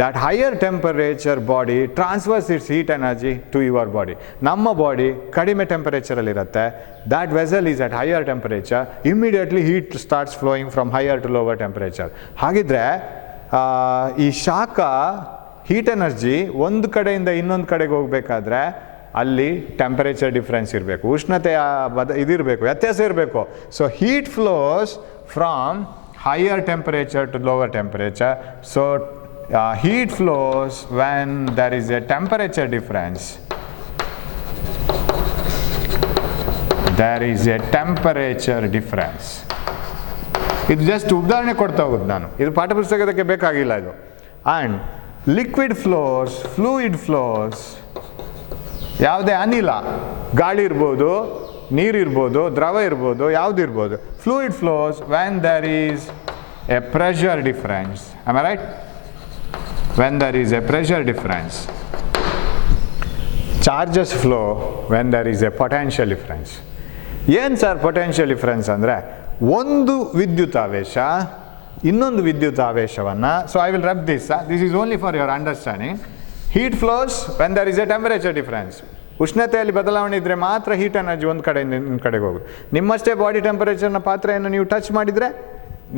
That higher temperature body transfers its heat energy to your body. ನಮ್ಮ ಬಾಡಿ ಕಡಿಮೆ ಟೆಂಪರೇಚರಲ್ಲಿರುತ್ತೆ. That vessel is at higher temperature. Immediately heat starts flowing from higher to lower temperature. ಹಾಗಿದ್ರೆ ಈ ಶಾಖ ಹೀಟ್ ಎನರ್ಜಿ ಒಂದು ಕಡೆಯಿಂದ ಇನ್ನೊಂದು ಕಡೆಗೆ ಹೋಗಬೇಕಾದ್ರೆ ಅಲ್ಲಿ ಟೆಂಪರೇಚರ್ ಡಿಫ್ರೆನ್ಸ್ ಇರಬೇಕು, ಉಷ್ಣತೆಯ ಇದಿರಬೇಕು, ವ್ಯತ್ಯಾಸ ಇರಬೇಕು. So heat flows from higher temperature to lower temperature. So heat flows when there is a temperature difference. There is a temperature difference. ಇದು ಜಸ್ಟ್ ಉದಾಹರಣೆ ಕೊಡ್ತಾ ಹೋಗೋದು ನಾನು, ಇದು ಪಾಠಪುಸ್ತಕಕ್ಕೆ ಬೇಕಾಗಿಲ್ಲ ಇದು. And liquid flows, fluid flows, ಯಾವುದೇ ಅನಿಲ, ಗಾಳಿ ಇರ್ಬೋದು, ನೀರಿರ್ಬೋದು, ದ್ರವ ಇರ್ಬೋದು, ಯಾವುದಿರ್ಬೋದು. Fluid flows when there is a pressure difference. Am I right? When there is a pressure difference. Charges flow when there is a potential difference. ಏನು ಸರ್ ಪೊಟೆನ್ಷಿಯಲ್ ಡಿಫರೆನ್ಸ್ ಅಂದರೆ, ಒಂದು ವಿದ್ಯುತಾವೇಶ ಇನ್ನೊಂದು ವಿದ್ಯುತಾವೇಶವನ್ನು, so I will rub this is only for your understanding. Heat flows when there is a temperature difference. ಉಷ್ಣತೆಯಲ್ಲಿ ಬದಲಾವಣೆ ಇದ್ದರೆ ಮಾತ್ರ ಹೀಟ್ ಎನರ್ಜಿ ಒಂದು ಕಡೆಯಿಂದ ಇನ್ನೊಂದು ಕಡೆಗೆ ಹೋಗೋದು. ನಿಮ್ಮಷ್ಟೇ ಬಾಡಿ ಟೆಂಪರೇಚರ್ನ ಪಾತ್ರೆಯನ್ನು ನೀವು ಟಚ್ ಮಾಡಿದರೆ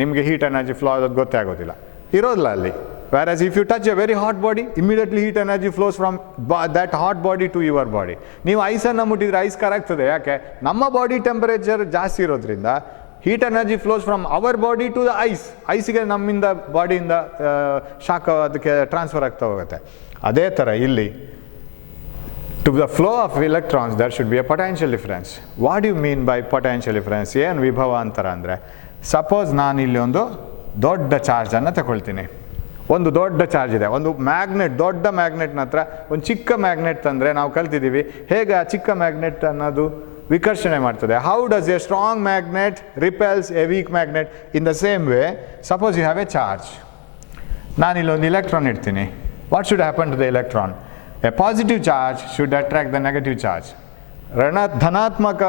ನಿಮಗೆ ಹೀಟ್ ಎನರ್ಜಿ ಫ್ಲೋ ಆಗೋದು ಗೊತ್ತೇ ಆಗೋದಿಲ್ಲ, ಇರೋದಿಲ್ಲ ಅಲ್ಲಿ. Whereas if you touch a very hot body, immediately heat energy flows from that hot body to your body. ನೀವು ಐಸನ್ನು ಮುಟ್ಟಿದ್ರೆ ಐಸ್ ಕರಗ್ತದೆ. ಯಾಕೆ? ನಮ್ಮ ಬಾಡಿ ಟೆಂಪರೇಚರ್ ಜಾಸ್ತಿ ಇರೋದ್ರಿಂದ heat energy flows from our body to the ice. ಐಸಿಗೆ ನಮ್ಮಿಂದ ಬಾಡಿಯಿಂದ ಶಾಖ ಅದಕ್ಕೆ ಟ್ರಾನ್ಸ್ಫರ್ ಆಗ್ತಾ ಹೋಗುತ್ತೆ. ಅದೇ ಥರ ಇಲ್ಲಿ to the flow of electrons there should be a potential difference. What do you mean by potential difference? ಏನು ವಿಭವಾಂತರ ಅಂದರೆ, ಸಪೋಸ್ ನಾನು ಇಲ್ಲಿ ಒಂದು ದೊಡ್ಡ ಚಾರ್ಜನ್ನು ತಗೊಳ್ತೀನಿ. ಒಂದು ದೊಡ್ಡ ಚಾರ್ಜ್ ಇದೆ, ಒಂದು ಮ್ಯಾಗ್ನೆಟ್, ದೊಡ್ಡ ಮ್ಯಾಗ್ನೆಟ್ನ ಹತ್ರ ಒಂದು ಚಿಕ್ಕ ಮ್ಯಾಗ್ನೆಟ್ ತಂದರೆ ನಾವು ಕಲ್ತಿದ್ದೀವಿ ಹೇಗೆ ಆ ಚಿಕ್ಕ ಮ್ಯಾಗ್ನೆಟ್ ಅನ್ನೋದು ವಿಕರ್ಷಣೆ ಮಾಡ್ತದೆ. How does a strong magnet repels a weak magnet? In the same way, suppose you have a charge, ನಾನಿಲ್ಲಿ ಒಂದು ಇಲೆಕ್ಟ್ರಾನ್ ಇಡ್ತೀನಿ. What should happen to the electron? A positive charge should attract the negative charge. ಧನಾತ್ಮಕ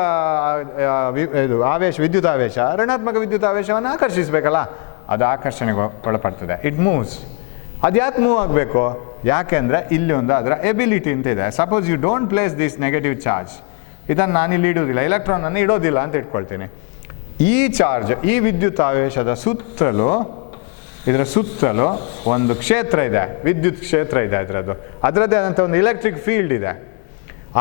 ಆವೇಶ, ವಿದ್ಯುತಾವೇಶ ಋಣಾತ್ಮಕ ವಿದ್ಯುತಾವೇಶವನ್ನು ಆಕರ್ಷಿಸಬೇಕಲ್ಲ, ಅದು ಆಕರ್ಷಣೆಗೆ ಒಳಪಡ್ತದೆ. It moves. ಅದು ಯಾಕೆ ಮೂವ್ ಆಗಬೇಕು? ಯಾಕೆಂದರೆ ಇಲ್ಲಿ ಒಂದು ಅದರ ಎಬಿಲಿಟಿ ಅಂತ ಇದೆ. Suppose you don't place this negative charge, ಇದನ್ನು ನಾನಿಲ್ಲಿ ಇಡೋದಿಲ್ಲ, ಎಲೆಕ್ಟ್ರಾನನ್ನು ಇಡೋದಿಲ್ಲ ಅಂತ ಇಟ್ಕೊಳ್ತೀನಿ. ಈ ಚಾರ್ಜ್, ಈ ವಿದ್ಯುತಾವೇಶದ ಸುತ್ತಲೂ, ಇದರ ಸುತ್ತಲೂ ಒಂದು ಕ್ಷೇತ್ರ ಇದೆ, ವಿದ್ಯುತ್ ಕ್ಷೇತ್ರ ಇದೆ ಅದರದ್ದು, ಅದರದ್ದೇ ಆದಂಥ ಒಂದು ಎಲೆಕ್ಟ್ರಿಕ್ ಫೀಲ್ಡ್ ಇದೆ.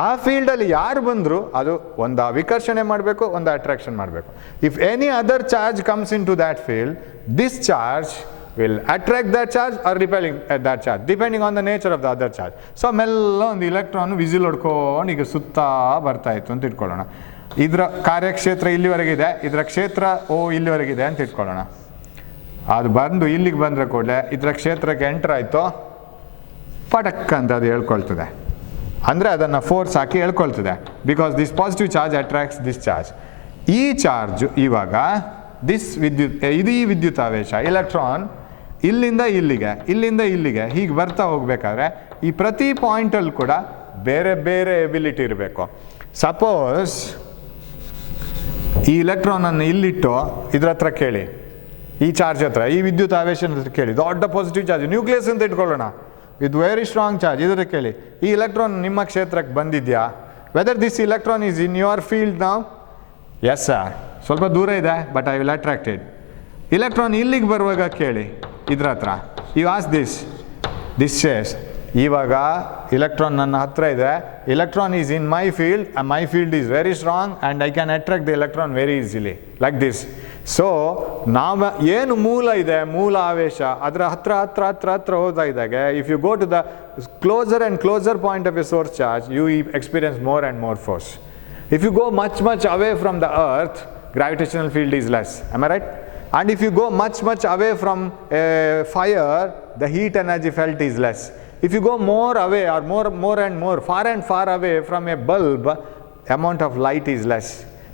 ಆ ಫೀಲ್ಡಲ್ಲಿ ಯಾರು ಬಂದರೂ ಅದು ಒಂದು ವಿಕರ್ಷಣೆ ಮಾಡಬೇಕು, ಒಂದು ಅಟ್ರಾಕ್ಷನ್ ಮಾಡಬೇಕು. If any other charge comes into that field, this charge will attract that charge or repelling that charge depending on the nature of the other charge. So ಮೆಲ್ಲ ಒಂದು ಇಲೆಕ್ಟ್ರಾನ್ ವಿಸಿಲ್ ಹೊಡ್ಕೊಂಡು ಈಗ ಸುತ್ತಾ ಬರ್ತಾ ಇತ್ತು ಅಂತ ಇಟ್ಕೊಳ್ಳೋಣ. ಇದರ ಕಾರ್ಯಕ್ಷೇತ್ರ ಇಲ್ಲಿವರೆಗಿದೆ, ಇದರ ಕ್ಷೇತ್ರ ಇಲ್ಲಿವರೆಗಿದೆ ಅಂತ ಇಟ್ಕೊಳ್ಳೋಣ. ಅದು ಬಂದು ಇಲ್ಲಿಗೆ ಬಂದರೆ ಕೂಡಲೇ ಇದರ ಕ್ಷೇತ್ರಕ್ಕೆ ಎಂಟರ್ ಆಯಿತು, ಪಟಕ್ ಅಂತ ಅದು ಹೇಳ್ಕೊಳ್ತದೆ. ಅಂದರೆ ಅದನ್ನು ಫೋರ್ಸ್ ಹಾಕಿ ಹೇಳ್ಕೊಳ್ತದೆ. Because this positive charge attracts this charge. ಈ ಚಾರ್ಜ್ ಇವಾಗ ಇದು ಈ ವಿದ್ಯುತಾವೇಶ ಎಲೆಕ್ಟ್ರಾನ್ ಇಲ್ಲಿಂದ ಇಲ್ಲಿಗೆ, ಇಲ್ಲಿಂದ ಇಲ್ಲಿಗೆ ಹೀಗೆ ಬರ್ತಾ ಹೋಗ್ಬೇಕಾದ್ರೆ ಈ ಪ್ರತಿ ಪಾಯಿಂಟಲ್ಲಿ ಕೂಡ ಬೇರೆ ಬೇರೆ ಎಬಿಲಿಟಿ ಇರಬೇಕು. ಸಪೋಸ್ ಈ ಇಲೆಕ್ಟ್ರಾನನ್ನು ಇಲ್ಲಿಟ್ಟು ಇದ್ರ ಹತ್ರ ಕೇಳಿ, ಈ ಚಾರ್ಜ್ ಹತ್ರ, ಈ ವಿದ್ಯುತ್ ಆವೇಶದ ಹತ್ರ ಕೇಳಿ, ದೊಡ್ಡ ಪಾಸಿಟಿವ್ ಚಾರ್ಜ್ ನ್ಯೂಕ್ಲಿಯಸ್ ಅಂತ ಇಟ್ಕೊಳ್ಳೋಣ, ವಿತ್ ವೆರಿ ಸ್ಟ್ರಾಂಗ್ ಚಾರ್ಜ್, ಇದರ ಕೇಳಿ, ಈ ಇಲೆಕ್ಟ್ರಾನ್ ನಿಮ್ಮ ಕ್ಷೇತ್ರಕ್ಕೆ ಬಂದಿದೆಯಾ? Weather this electron is in your field ನಾವು? ಎಸ್ ಸರ್, ಸ್ವಲ್ಪ ದೂರ ಇದೆ, but I will attracted. Electron ಇಲ್ಲಿಗೆ ಬರುವಾಗ ಕೇಳಿ ಇದ್ರ ಹತ್ರ, ಯು ಆಸ್ ದಿಸ್ ಶೇಸ್, ಇವಾಗ ಇಲೆಕ್ಟ್ರಾನ್ ನನ್ನ ಹತ್ರ ಇದೆ, electron is in my field is very strong and I can attract the electron very easily like this. So ನಾವು ಏನು ಮೂಲ ಇದೆ, ಮೂಲ ಆವೇಶ ಅದರ ಹತ್ರ ಹೋಗ್ತಾ ಇದ್ದಾಗೆ, if you go to the closer and closer point of a source charge, you experience more and more force. If you go much away from the earth, gravitational field is less. Am I right? And if you go much away from a fire, the heat energy felt is less. If you go more away or more and more, far and far away from a bulb, amount of light is less.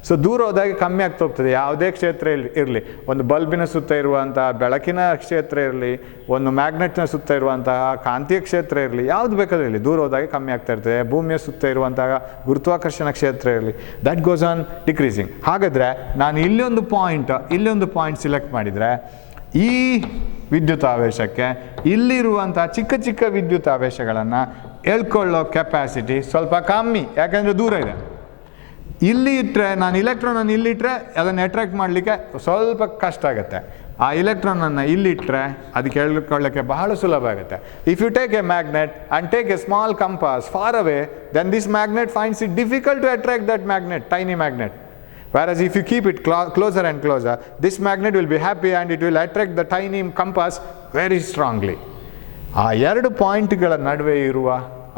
So ದೂರ ಹೋದಾಗ ಕಮ್ಮಿ ಆಗ್ತಾ ಹೋಗ್ತದೆ. ಯಾವುದೇ ಕ್ಷೇತ್ರ ಇರಲಿ, ಒಂದು ಬಲ್ಬಿನ ಸುತ್ತ ಇರುವಂತಹ ಬೆಳಕಿನ ಕ್ಷೇತ್ರ ಇರಲಿ, ಒಂದು ಮ್ಯಾಗ್ನೆಟ್ನ ಸುತ್ತ ಇರುವಂತಹ ಕಾಂತೀಯ ಕ್ಷೇತ್ರ ಇರಲಿ, ಯಾವುದು ಬೇಕಾದ್ರೂ ಇರಲಿ, ದೂರ ಹೋದಾಗ ಕಮ್ಮಿ ಆಗ್ತಾ ಇರ್ತದೆ. ಭೂಮಿಯ ಸುತ್ತ ಇರುವಂತಹ ಗುರುತ್ವಾಕರ್ಷಣ ಕ್ಷೇತ್ರ ಇರಲಿ, ದಟ್ ಗೋಸ್ ಆನ್ ಡಿಕ್ರೀಸಿಂಗ್. ಹಾಗಾದರೆ ನಾನು ಇಲ್ಲೊಂದು ಪಾಯಿಂಟ್ ಸಿಲೆಕ್ಟ್ ಮಾಡಿದರೆ, ಈ ವಿದ್ಯುತ್ ಆವೇಶಕ್ಕೆ ಇಲ್ಲಿರುವಂಥ ಚಿಕ್ಕ ವಿದ್ಯುತ್ ಆವೇಶಗಳನ್ನು ಎಳ್ಕೊಳ್ಳೋ ಕೆಪಾಸಿಟಿ ಸ್ವಲ್ಪ ಕಮ್ಮಿ, ಯಾಕೆಂದರೆ ದೂರ ಇದೆ. ಇಲ್ಲಿ ಇಟ್ಟರೆ, ನಾನು ಇಲೆಕ್ಟ್ರಾನನ್ನು ಇಲ್ಲಿಟ್ಟರೆ ಅದನ್ನು ಅಟ್ರಾಕ್ಟ್ ಮಾಡಲಿಕ್ಕೆ ಸ್ವಲ್ಪ ಕಷ್ಟ ಆಗುತ್ತೆ. ಆ ಇಲೆಕ್ಟ್ರಾನನ್ನು ಇಲ್ಲಿಟ್ಟರೆ ಅದಕ್ಕೆ ಎಳ್ಕೊಳ್ಳೋಕ್ಕೆ ಬಹಳ ಸುಲಭ ಆಗುತ್ತೆ. If you take a magnet and take a small compass far away, then this magnet finds it difficult to attract that magnet, tiny magnet. Whereas if you keep it closer and closer, this magnet will be happy and it will attract the tiny compass very strongly. ಆ ಎರಡು ಪಾಯಿಂಟ್ಗಳ ನಡುವೆ ಇರುವ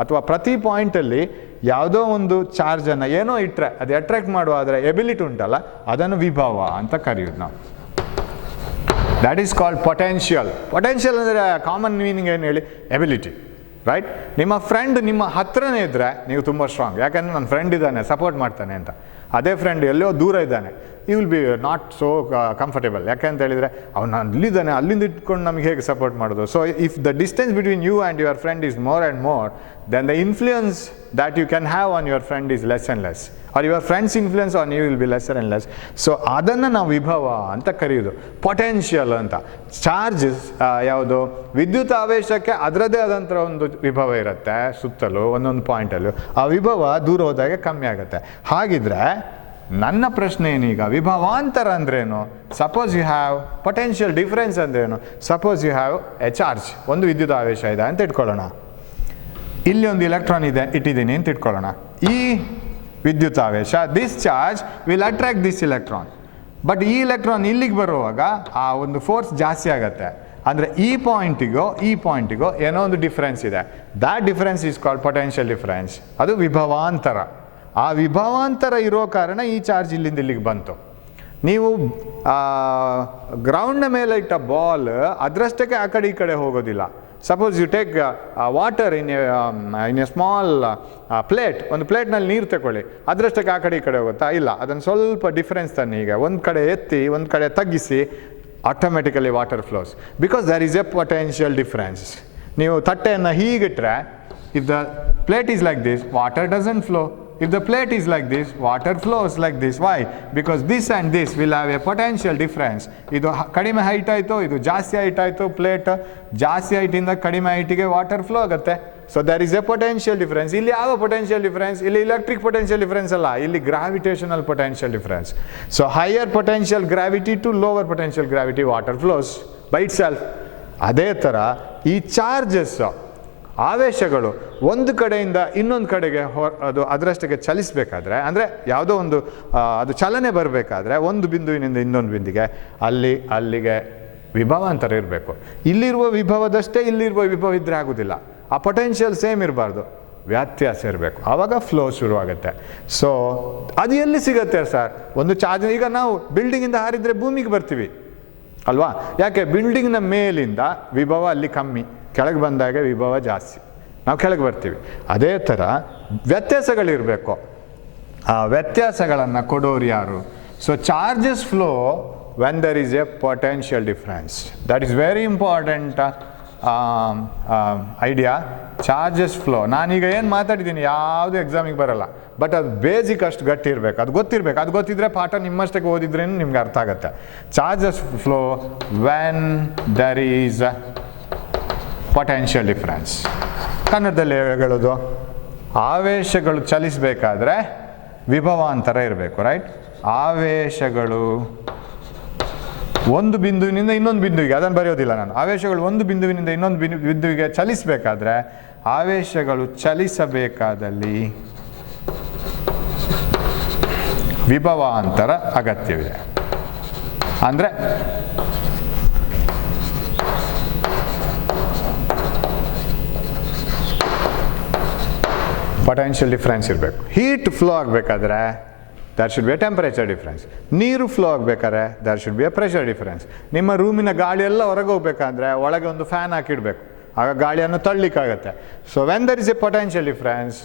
ಅಥವಾ ಪ್ರತಿ ಪಾಯಿಂಟಲ್ಲಿ ಯಾವುದೋ ಒಂದು ಚಾರ್ಜನ್ನು ಏನೋ ಇಟ್ಟರೆ ಅದು ಅಟ್ರಾಕ್ಟ್ ಮಾಡುವ ಅದರ ಎಬಿಲಿಟಿ ಉಂಟಲ್ಲ, ಅದನ್ನು ವಿಭವ ಅಂತ ಕರೆಯೋದು ನಾವು. That is called potential. Potential ಅಂದರೆ ಕಾಮನ್ ಮೀನಿಂಗ್ ಏನು ಹೇಳಿ, ಎಬಿಲಿಟಿ, ರೈಟ್? ನಿಮ್ಮ ಫ್ರೆಂಡ್ ನಿಮ್ಮ ಹತ್ರನೇ ಇದ್ದರೆ ನೀವು ತುಂಬ ಸ್ಟ್ರಾಂಗ್, ಯಾಕಂದರೆ ನನ್ನ ಫ್ರೆಂಡ್ ಇದ್ದಾನೆ ಸಪೋರ್ಟ್ ಮಾಡ್ತಾನೆ ಅಂತ. ಅದೇ ಫ್ರೆಂಡ್ ಎಲ್ಲೋ ದೂರ ಇದ್ದಾನೆ, you will be not so comfortable. ಯಾಕೆಂತ ಹೇಳಿದರೆ ಅವನು ಅಲ್ಲಿದ್ದಾನೆ, ಅಲ್ಲಿಂದ ಇಟ್ಕೊಂಡು ನಮಗೆ ಹೇಗೆ ಸಪೋರ್ಟ್ ಮಾಡೋದು? So if the distance between you and your friend is more and more, then the influence that you can have on your friend is less and less, or your friend's influence on you will be lesser and less. So ಅದನ್ನು ನಾವು ವಿಭವ ಅಂತ ಕರೆಯೋದು, ಪೊಟೆನ್ಷಿಯಲ್ ಅಂತ. ಚಾರ್ಜಸ್ ಯಾವುದು, ವಿದ್ಯುತ್ ಆವೇಶಕ್ಕೆ ಅದರದ್ದೇ ಆದಂಥ ಒಂದು ವಿಭವ ಇರುತ್ತೆ ಸುತ್ತಲೂ ಒಂದೊಂದು ಪಾಯಿಂಟಲ್ಲೂ. ಆ ವಿಭವ ದೂರ ಹೋದಾಗೆ ಕಮ್ಮಿ ಆಗುತ್ತೆ. ಹಾಗಿದ್ರೆ ನನ್ನ ಪ್ರಶ್ನೆ ಏನೀಗ, ವಿಭವಾಂತರ ಅಂದ್ರೇನು? Suppose you have potential difference ಅಂದ್ರೇನು? Suppose you have a charge, ಒಂದು ವಿದ್ಯುತ್ ಆವೇಶ ಇದೆ ಅಂತ ಇಟ್ಕೊಳ್ಳೋಣ, ಇಲ್ಲಿ ಒಂದು ಇಲೆಕ್ಟ್ರಾನ್ ಇದೆ ಇಟ್ಟಿದ್ದೀನಿ ಅಂತ ಇಟ್ಕೊಳ್ಳೋಣ. ಈ ವಿದ್ಯುತ್ ಆವೇಶ, this charge will attract this electron. But ಈ ಇಲೆಕ್ಟ್ರಾನ್ ಇಲ್ಲಿಗೆ ಬರುವಾಗ ಆ ಒಂದು ಫೋರ್ಸ್ ಜಾಸ್ತಿ ಆಗುತ್ತೆ. ಅಂದರೆ ಈ ಪಾಯಿಂಟಿಗೋ ಏನೋ ಒಂದು ಡಿಫ್ರೆನ್ಸ್ ಇದೆ. That difference is called potential difference. ಅದು ವಿಭವಾಂತರ. ಆ ವಿಭವಾಂತರ ಇರೋ ಕಾರಣ ಈ ಚಾರ್ಜ್ ಇಲ್ಲಿಂದ ಇಲ್ಲಿಗೆ ಬಂತು. ನೀವು ಗ್ರೌಂಡ್ನ ಮೇಲೆ ಇಟ್ಟ ಬಾಲ್ ಅದರಷ್ಟಕ್ಕೆ ಆ ಕಡೆ ಈ ಕಡೆ ಹೋಗೋದಿಲ್ಲ. Suppose you take water in a small plate, ಒಂದು ಪ್ಲೇಟ್ನಲ್ಲಿ ನೀರು ತಗೊಳ್ಳಿ, ಅದರಷ್ಟಕ್ಕೆ ಆ ಕಡೆ ಈ ಕಡೆ ಹೋಗುತ್ತಾ? ಇಲ್ಲ. ಅದನ್ನು ಸ್ವಲ್ಪ ಡಿಫರೆನ್ಸ್ ತನ್ನಿ, ಈಗ ಒಂದು ಕಡೆ ಎತ್ತಿ ಒಂದು ಕಡೆ ತಗ್ಗಿಸಿ, automatically water flows, because there is a potential difference. ನೀವು ತಟ್ಟೆಯನ್ನು ಹೀಗಿಟ್ರೆ, if the plate is like this, water doesn't flow. If the plate is like this, water flows like this. Why? Because this and this will have a potential difference. ಇದು ಕಡಿಮೆ ಹೈಟ್ ಆಯಿತು, ಇದು ಜಾಸ್ತಿ ಹೈಟ್ ಆಯಿತು, ಪ್ಲೇಟ್ ಜಾಸ್ತಿ ಹೈಟಿಂದ ಕಡಿಮೆ ಹೈಟಿಗೆ ವಾಟರ್ ಫ್ಲೋ ಆಗುತ್ತೆ. So there is a potential difference. ಇಲ್ಲಿ ಯಾವ ಪೊಟೆನ್ಷಿಯಲ್ ಡಿಫರೆನ್ಸ್? ಇಲ್ಲಿ ಎಲೆಕ್ಟ್ರಿಕ್ ಪೊಟೆನ್ಷಿಯಲ್ ಡಿಫರೆನ್ಸ್ ಅಲ್ಲ, ಇಲ್ಲಿ gravitational potential difference. So higher potential gravity to lower potential gravity, water flows by itself. ಅದೇ ಥರ ಈ ಚಾರ್ಜಸ್, ಆವೇಶಗಳು ಒಂದು ಕಡೆಯಿಂದ ಇನ್ನೊಂದು ಕಡೆಗೆ ಅದು ಅದರಷ್ಟಕ್ಕೆ ಚಲಿಸಬೇಕಾದ್ರೆ, ಅಂದರೆ ಯಾವುದೋ ಒಂದು ಅದು ಚಲನೆ ಬರಬೇಕಾದ್ರೆ ಒಂದು ಬಿಂದುವಿನಿಂದ ಇನ್ನೊಂದು ಬಿಂದಿಗೆ ಅಲ್ಲಿಗೆ ವಿಭವಾಂತರ ಇರಬೇಕು. ಇಲ್ಲಿರುವ ವಿಭವದಷ್ಟೇ ಇಲ್ಲಿರುವ ವಿಭವ ಇದ್ದರೆ ಆಗೋದಿಲ್ಲ. ಆ ಪೊಟೆನ್ಷಿಯಲ್ ಸೇಮ್ ಇರಬಾರ್ದು, ವ್ಯತ್ಯಾಸ ಇರಬೇಕು, ಆವಾಗ ಫ್ಲೋ ಶುರುವಾಗುತ್ತೆ. ಸೊ ಅದು ಎಲ್ಲಿ ಸಿಗುತ್ತೆ ಸರ್? ಒಂದು ಚಾರ್ಜ್, ಈಗ ನಾವು ಬಿಲ್ಡಿಂಗಿಂದ ಹಾರಿದರೆ ಭೂಮಿಗೆ ಬರ್ತೀವಿ ಅಲ್ವಾ? ಯಾಕೆ? ಬಿಲ್ಡಿಂಗ್ನ ಮೇಲಿಂದ ವಿಭವ ಅಲ್ಲಿ ಕಮ್ಮಿ, ಕೆಳಗೆ ಬಂದಾಗ ವಿಭವ ಜಾಸ್ತಿ, ನಾವು ಕೆಳಗೆ ಬರ್ತೀವಿ. ಅದೇ ಥರ ವ್ಯತ್ಯಾಸಗಳಿರಬೇಕು. ಆ ವ್ಯತ್ಯಾಸಗಳನ್ನು ಕೊಡೋರು ಯಾರು? So charges flow when there is a potential difference. That is very important idea. Charges flow, ನಾನೀಗ ಏನು ಮಾತಾಡಿದ್ದೀನಿ ಯಾವುದು ಎಕ್ಸಾಮಿಗೆ ಬರಲ್ಲ, ಬಟ್ ಅದು ಬೇಸಿಕ್ ಅಷ್ಟು ಗಟ್ಟಿ ಇರಬೇಕು, ಅದು ಗೊತ್ತಿರಬೇಕು. ಅದು ಗೊತ್ತಿದ್ರೆ ಪಾಠ ನಿಮ್ಮಷ್ಟಕ್ಕೆ ಓದಿದ್ರೇನು ನಿಮ್ಗೆ ಅರ್ಥ ಆಗುತ್ತೆ. Charges flow when there is potential difference. ಕನ್ನಡದಲ್ಲಿ ಹೇಳೋದು, ಆವೇಶಗಳು ಚಲಿಸಬೇಕಾದ್ರೆ ವಿಭವಾಂತರ ಇರಬೇಕು, ರೈಟ್? ಆವೇಶಗಳು ಒಂದು ಬಿಂದುವಿನಿಂದ ಇನ್ನೊಂದು ಬಿಂದುವಿಗೆ, ಅದನ್ನು ಬರೆಯೋದಿಲ್ಲ ನಾನು. ಆವೇಶಗಳು ಒಂದು ಬಿಂದುವಿನಿಂದ ಇನ್ನೊಂದು ಬಿಂದುವಿಗೆ ಚಲಿಸಬೇಕಾದ್ರೆ, ಆವೇಶಗಳು ಚಲಿಸಬೇಕಾದಲ್ಲಿ ವಿಭವಾಂತರ ಅಗತ್ಯವಿದೆ. ಅಂದರೆ ಪೊಟೆನ್ಷಿಯಲ್ ಡಿಫ್ರೆನ್ಸ್ ಇರಬೇಕು. ಹೀಟ್ ಫ್ಲೋ ಆಗಬೇಕಾದ್ರೆ there should be a temperature difference. ನೀರು ಫ್ಲೋ ಆಗಬೇಕಾದ್ರೆ there should be a pressure difference. ನಿಮ್ಮ ರೂಮಿನ ಗಾಳಿ ಎಲ್ಲ ಹೊರಗೆ ಹೋಗ್ಬೇಕಂದ್ರೆ ಒಳಗೆ ಒಂದು ಫ್ಯಾನ್ ಹಾಕಿಡಬೇಕು, ಆಗ ಗಾಳಿಯನ್ನು ತಳ್ಳಲಿಕ್ಕಾಗತ್ತೆ. So when there is a potential difference,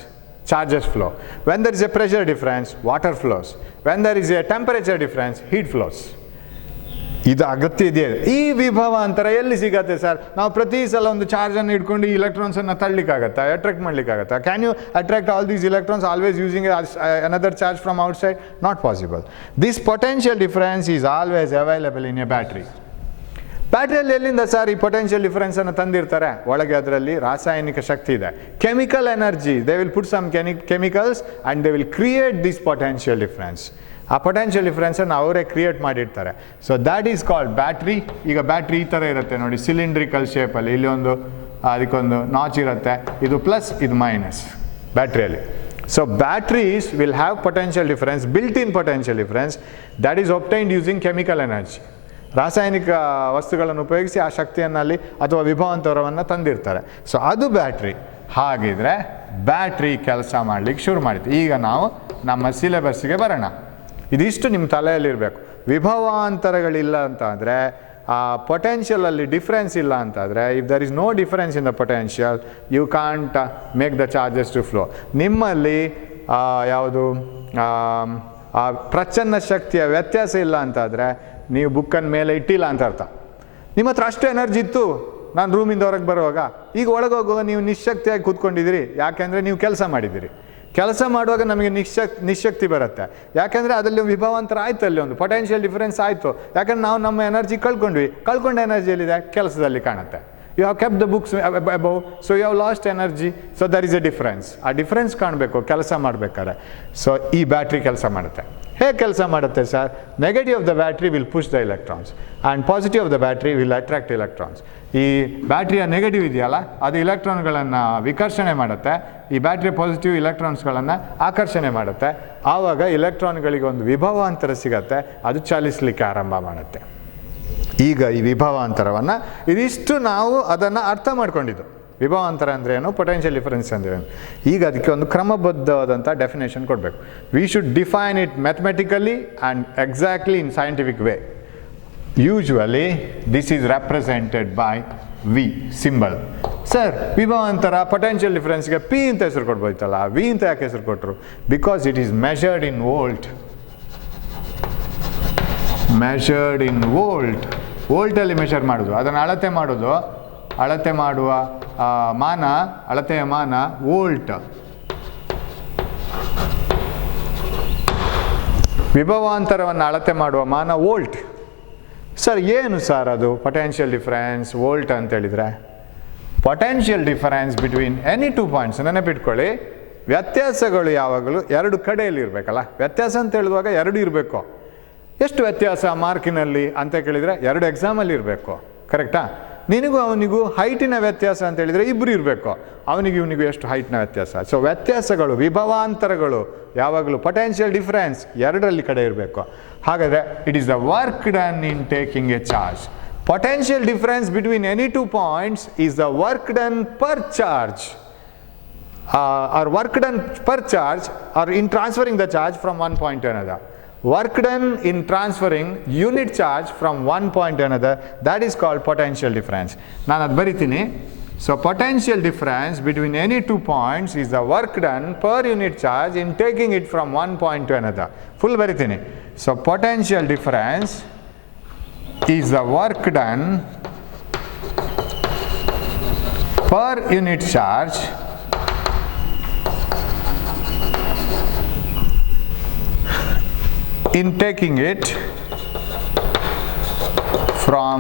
charges flow. When there is a pressure difference, water flows. When there is a temperature difference, heat flows. ಇದು ಅಗತ್ಯ ಇದೆ. ಈ ವಿಭವಾಂತರ ಎಲ್ಲಿ ಸಿಗತ್ತೆ ಸರ್? ನಾವು ಪ್ರತಿ ಸಲ ಒಂದು ಚಾರ್ಜನ್ನು ಇಟ್ಕೊಂಡು ಈ ಎಲೆಕ್ಟ್ರಾನ್ಸನ್ನು ತಳ್ಳಲಿಕ್ಕಾಗತ್ತಾ, ಅಟ್ರಾಕ್ಟ್ ಮಾಡಲಿಕ್ಕಾಗತ್ತಾ? Can you attract all these electrons always using another charge from outside? Not possible. This potential difference is always available in a battery. ಬ್ಯಾಟ್ರಿಯಲ್ಲಿ ಎಲ್ಲಿಂದ ಸರ್ ಈ ಪೊಟೆನ್ಷಿಯಲ್ ಡಿಫರೆನ್ಸನ್ನು ತಂದಿರ್ತಾರೆ? ಒಳಗೆ ಅದರಲ್ಲಿ ರಾಸಾಯನಿಕ ಶಕ್ತಿ ಇದೆ, chemical energy. They will put some chemicals and they will create this potential difference. ಆ ಪೊಟೆನ್ಷಿಯಲ್ ಡಿಫರೆನ್ಸನ್ನು ಅವರೇ ಕ್ರಿಯೇಟ್ ಮಾಡಿರ್ತಾರೆ. So that is called battery. ಈಗ ಬ್ಯಾಟ್ರಿ ಈ ಥರ ಇರುತ್ತೆ ನೋಡಿ, ಸಿಲಿಂಡ್ರಿಕಲ್ ಶೇಪಲ್ಲಿ, ಇಲ್ಲಿ ಒಂದು ಅದಕ್ಕೊಂದು ನಾಚ್ ಇರುತ್ತೆ, ಇದು ಪ್ಲಸ್ ಇದು ಮೈನಸ್ ಬ್ಯಾಟ್ರಿಯಲ್ಲಿ. So batteries will have potential difference, built in potential difference that is obtained using chemical energy. ರಾಸಾಯನಿಕ ವಸ್ತುಗಳನ್ನು ಉಪಯೋಗಿಸಿ ಆ ಶಕ್ತಿಯನ್ನಲ್ಲಿ ಅಥವಾ ವಿಭವಾಂತರವನ್ನು ತಂದಿರ್ತಾರೆ. ಸೊ ಅದು ಬ್ಯಾಟ್ರಿ. ಹಾಗಿದ್ರೆ ಬ್ಯಾಟ್ರಿ ಕೆಲಸ ಮಾಡಲಿಕ್ಕೆ ಶುರು ಮಾಡಿತು. ಈಗ ನಾವು ನಮ್ಮ ಸಿಲೆಬಸ್ಸಿಗೆ ಬರೋಣ. ಇದಿಷ್ಟು ನಿಮ್ಮ ತಲೆಯಲ್ಲಿರಬೇಕು. ವಿಭವಾಂತರಗಳಿಲ್ಲ ಅಂತ ಅಂದರೆ, ಆ ಪೊಟೆನ್ಷಿಯಲಲ್ಲಿ ಡಿಫ್ರೆನ್ಸ್ ಇಲ್ಲ ಅಂತಾದರೆ, if there is no difference in the potential you can't make the charges to flow. ನಿಮ್ಮಲ್ಲಿ ಯಾವುದು ಪ್ರಚನ್ನ ಶಕ್ತಿಯ ವ್ಯತ್ಯಾಸ ಇಲ್ಲ ಅಂತಾದರೆ ನೀವು ಬುಕ್ಕನ್ನು ಮೇಲೆ ಇಟ್ಟಿಲ್ಲ ಅಂತ ಅರ್ಥ. ನಿಮ್ಮ ಹತ್ರ ಅಷ್ಟು ಎನರ್ಜಿ ಇತ್ತು ನಾನು ರೂಮಿಂದ ಹೊರಗೆ ಬರುವಾಗ, ಈಗ ಒಳಗೆ ಹೋಗುವಾಗ ನೀವು ನಿಶಕ್ತಿಯಾಗಿ ಕೂತ್ಕೊಂಡಿದ್ದೀರಿ. ಯಾಕೆಂದರೆ ನೀವು ಕೆಲಸ ಮಾಡಿದ್ದೀರಿ. ಕೆಲಸ ಮಾಡುವಾಗ ನಮಗೆ ನಿಶಕ್ತಿ ಬರುತ್ತೆ. ಯಾಕೆಂದರೆ ಅದರಲ್ಲಿ ವಿಭವಾಂತರ ಆಯಿತು, ಅಲ್ಲಿ ಒಂದು ಪೊಟೆನ್ಷಿಯಲ್ ಡಿಫರೆನ್ಸ್ ಆಯಿತು. ಯಾಕಂದ್ರೆ ನಾವು ನಮ್ಮ ಎನರ್ಜಿ ಕಳ್ಕೊಂಡ ಎನರ್ಜಿಯಲ್ಲಿದೆ ಕೆಲಸದಲ್ಲಿ ಕಾಣುತ್ತೆ. You have kept the books above, so you have lost energy. So there is a difference. ಆ ಡಿಫರೆನ್ಸ್ ಕಾಣಬೇಕು ಕೆಲಸ ಮಾಡಬೇಕಾದ್ರೆ. ಸೊ ಈ ಬ್ಯಾಟ್ರಿ ಕೆಲಸ ಮಾಡುತ್ತೆ. ಹೇಗೆ ಕೆಲಸ ಮಾಡುತ್ತೆ sir? Negative of the battery will push the electrons and positive of the battery will attract electrons. ಈ ಬ್ಯಾಟ್ರಿಯ ನೆಗೆಟಿವ್ ಇದೆಯಲ್ಲ, ಅದು ಇಲೆಕ್ಟ್ರಾನ್ಗಳನ್ನು ವಿಕರ್ಷಣೆ ಮಾಡುತ್ತೆ. ಈ ಬ್ಯಾಟ್ರಿಯ ಪಾಸಿಟಿವ್ ಇಲೆಕ್ಟ್ರಾನ್ಸ್ಗಳನ್ನು ಆಕರ್ಷಣೆ ಮಾಡುತ್ತೆ. ಆವಾಗ ಇಲೆಕ್ಟ್ರಾನ್ಗಳಿಗೆ ಒಂದು ವಿಭವಾಂತರ ಸಿಗತ್ತೆ, ಅದು ಚಲಿಸಲಿಕ್ಕೆ ಆರಂಭ ಮಾಡುತ್ತೆ. ಈಗ ಈ ವಿಭವಾಂತರವನ್ನು ಇದಿಷ್ಟು ನಾವು ಅದನ್ನು ಅರ್ಥ ಮಾಡ್ಕೊಂಡಿದ್ದು. ವಿಭವಾಂತರ ಅಂದರೆ ಏನು, ಪೊಟೆನ್ಷಿಯಲ್ ಡಿಫರೆನ್ಸ್ ಅಂದರೆ ಏನು. ಈಗ ಅದಕ್ಕೆ ಒಂದು ಕ್ರಮಬದ್ಧವಾದಂಥ ಡೆಫಿನೇಷನ್ ಕೊಡಬೇಕು. We should define it mathematically and exactly in scientific way. Usually this is represented by V symbol. Sir, ವಿಭವಾಂತರ ಪೊಟೆನ್ಷಿಯಲ್ ಡಿಫರೆನ್ಸ್ಗೆ ಪಿ ಅಂತ ಹೆಸರು ಕೊಡ್ಬೋಯ್ತಲ್ಲ, ವಿ ಅಂತ ಯಾಕೆ ಹೆಸರು ಕೊಟ್ಟರು? Because it is measured in volt. Measured in volt. ವೋಲ್ಟಲ್ಲಿ ಮೆಷರ್ ಮಾಡೋದು, ಅದನ್ನು ಅಳತೆ ಮಾಡೋದು, ಅಳತೆ ಮಾಡುವ ಮಾನ, ಅಳತೆಯ ಮಾನ ವೋಲ್ಟ್. ವಿಭವಾಂತರವನ್ನು ಅಳತೆ ಮಾಡುವ ಮಾನ ವೋಲ್ಟ್. ಸರ್ ಏನು ಸರ್ ಅದು ಪೊಟೆನ್ಷಿಯಲ್ ಡಿಫರೆನ್ಸ್ ವೋಲ್ಟ್ ಅಂತೇಳಿದರೆ? Potential difference between any two points. ನೆನಪಿಟ್ಕೊಳ್ಳಿ, ವ್ಯತ್ಯಾಸಗಳು ಯಾವಾಗಲೂ ಎರಡು ಕಡೆಯಲ್ಲಿ ಇರಬೇಕಲ್ಲ. ವ್ಯತ್ಯಾಸ ಅಂತ ಹೇಳಿದಾಗ ಎರಡು ಇರಬೇಕು. ಎಷ್ಟು ವ್ಯತ್ಯಾಸ ಮಾರ್ಕಿನಲ್ಲಿ ಅಂತ ಕೇಳಿದರೆ 2 ಎಕ್ಸಾಮಲ್ಲಿ ಇರಬೇಕು. ಕರೆಕ್ಟಾ? ನಿನಗೂ ಅವನಿಗೂ ಹೈಟಿನ ವ್ಯತ್ಯಾಸ ಅಂತ ಹೇಳಿದರೆ ಇಬ್ಬರು ಇರಬೇಕು. ಅವನಿಗೂ ಇವನಿಗೂ ಎಷ್ಟು ಹೈಟ್ನ ವ್ಯತ್ಯಾಸ. ಸೊ ವ್ಯತ್ಯಾಸಗಳು, ವಿಭವಾಂತರಗಳು ಯಾವಾಗಲೂ ಪೊಟೆನ್ಷಿಯಲ್ ಡಿಫರೆನ್ಸ್ ಎರಡರಲ್ಲಿ ಕಡೆ ಇರಬೇಕು. ಹಾಗಾದರೆ it is the work done in taking A charge. Potential difference between any two points is the work done per charge or work done per charge or in transferring the charge from one point to another. Work done in transferring unit charge from one point to another, that is called potential difference. ನಾನು ಅದು ಬರಿತೀನಿ. So potential difference between any two points is the work done per unit charge in taking it from one point to another. Full ಬರಿತೀನಿ. So potential difference is the work done per unit charge in taking it from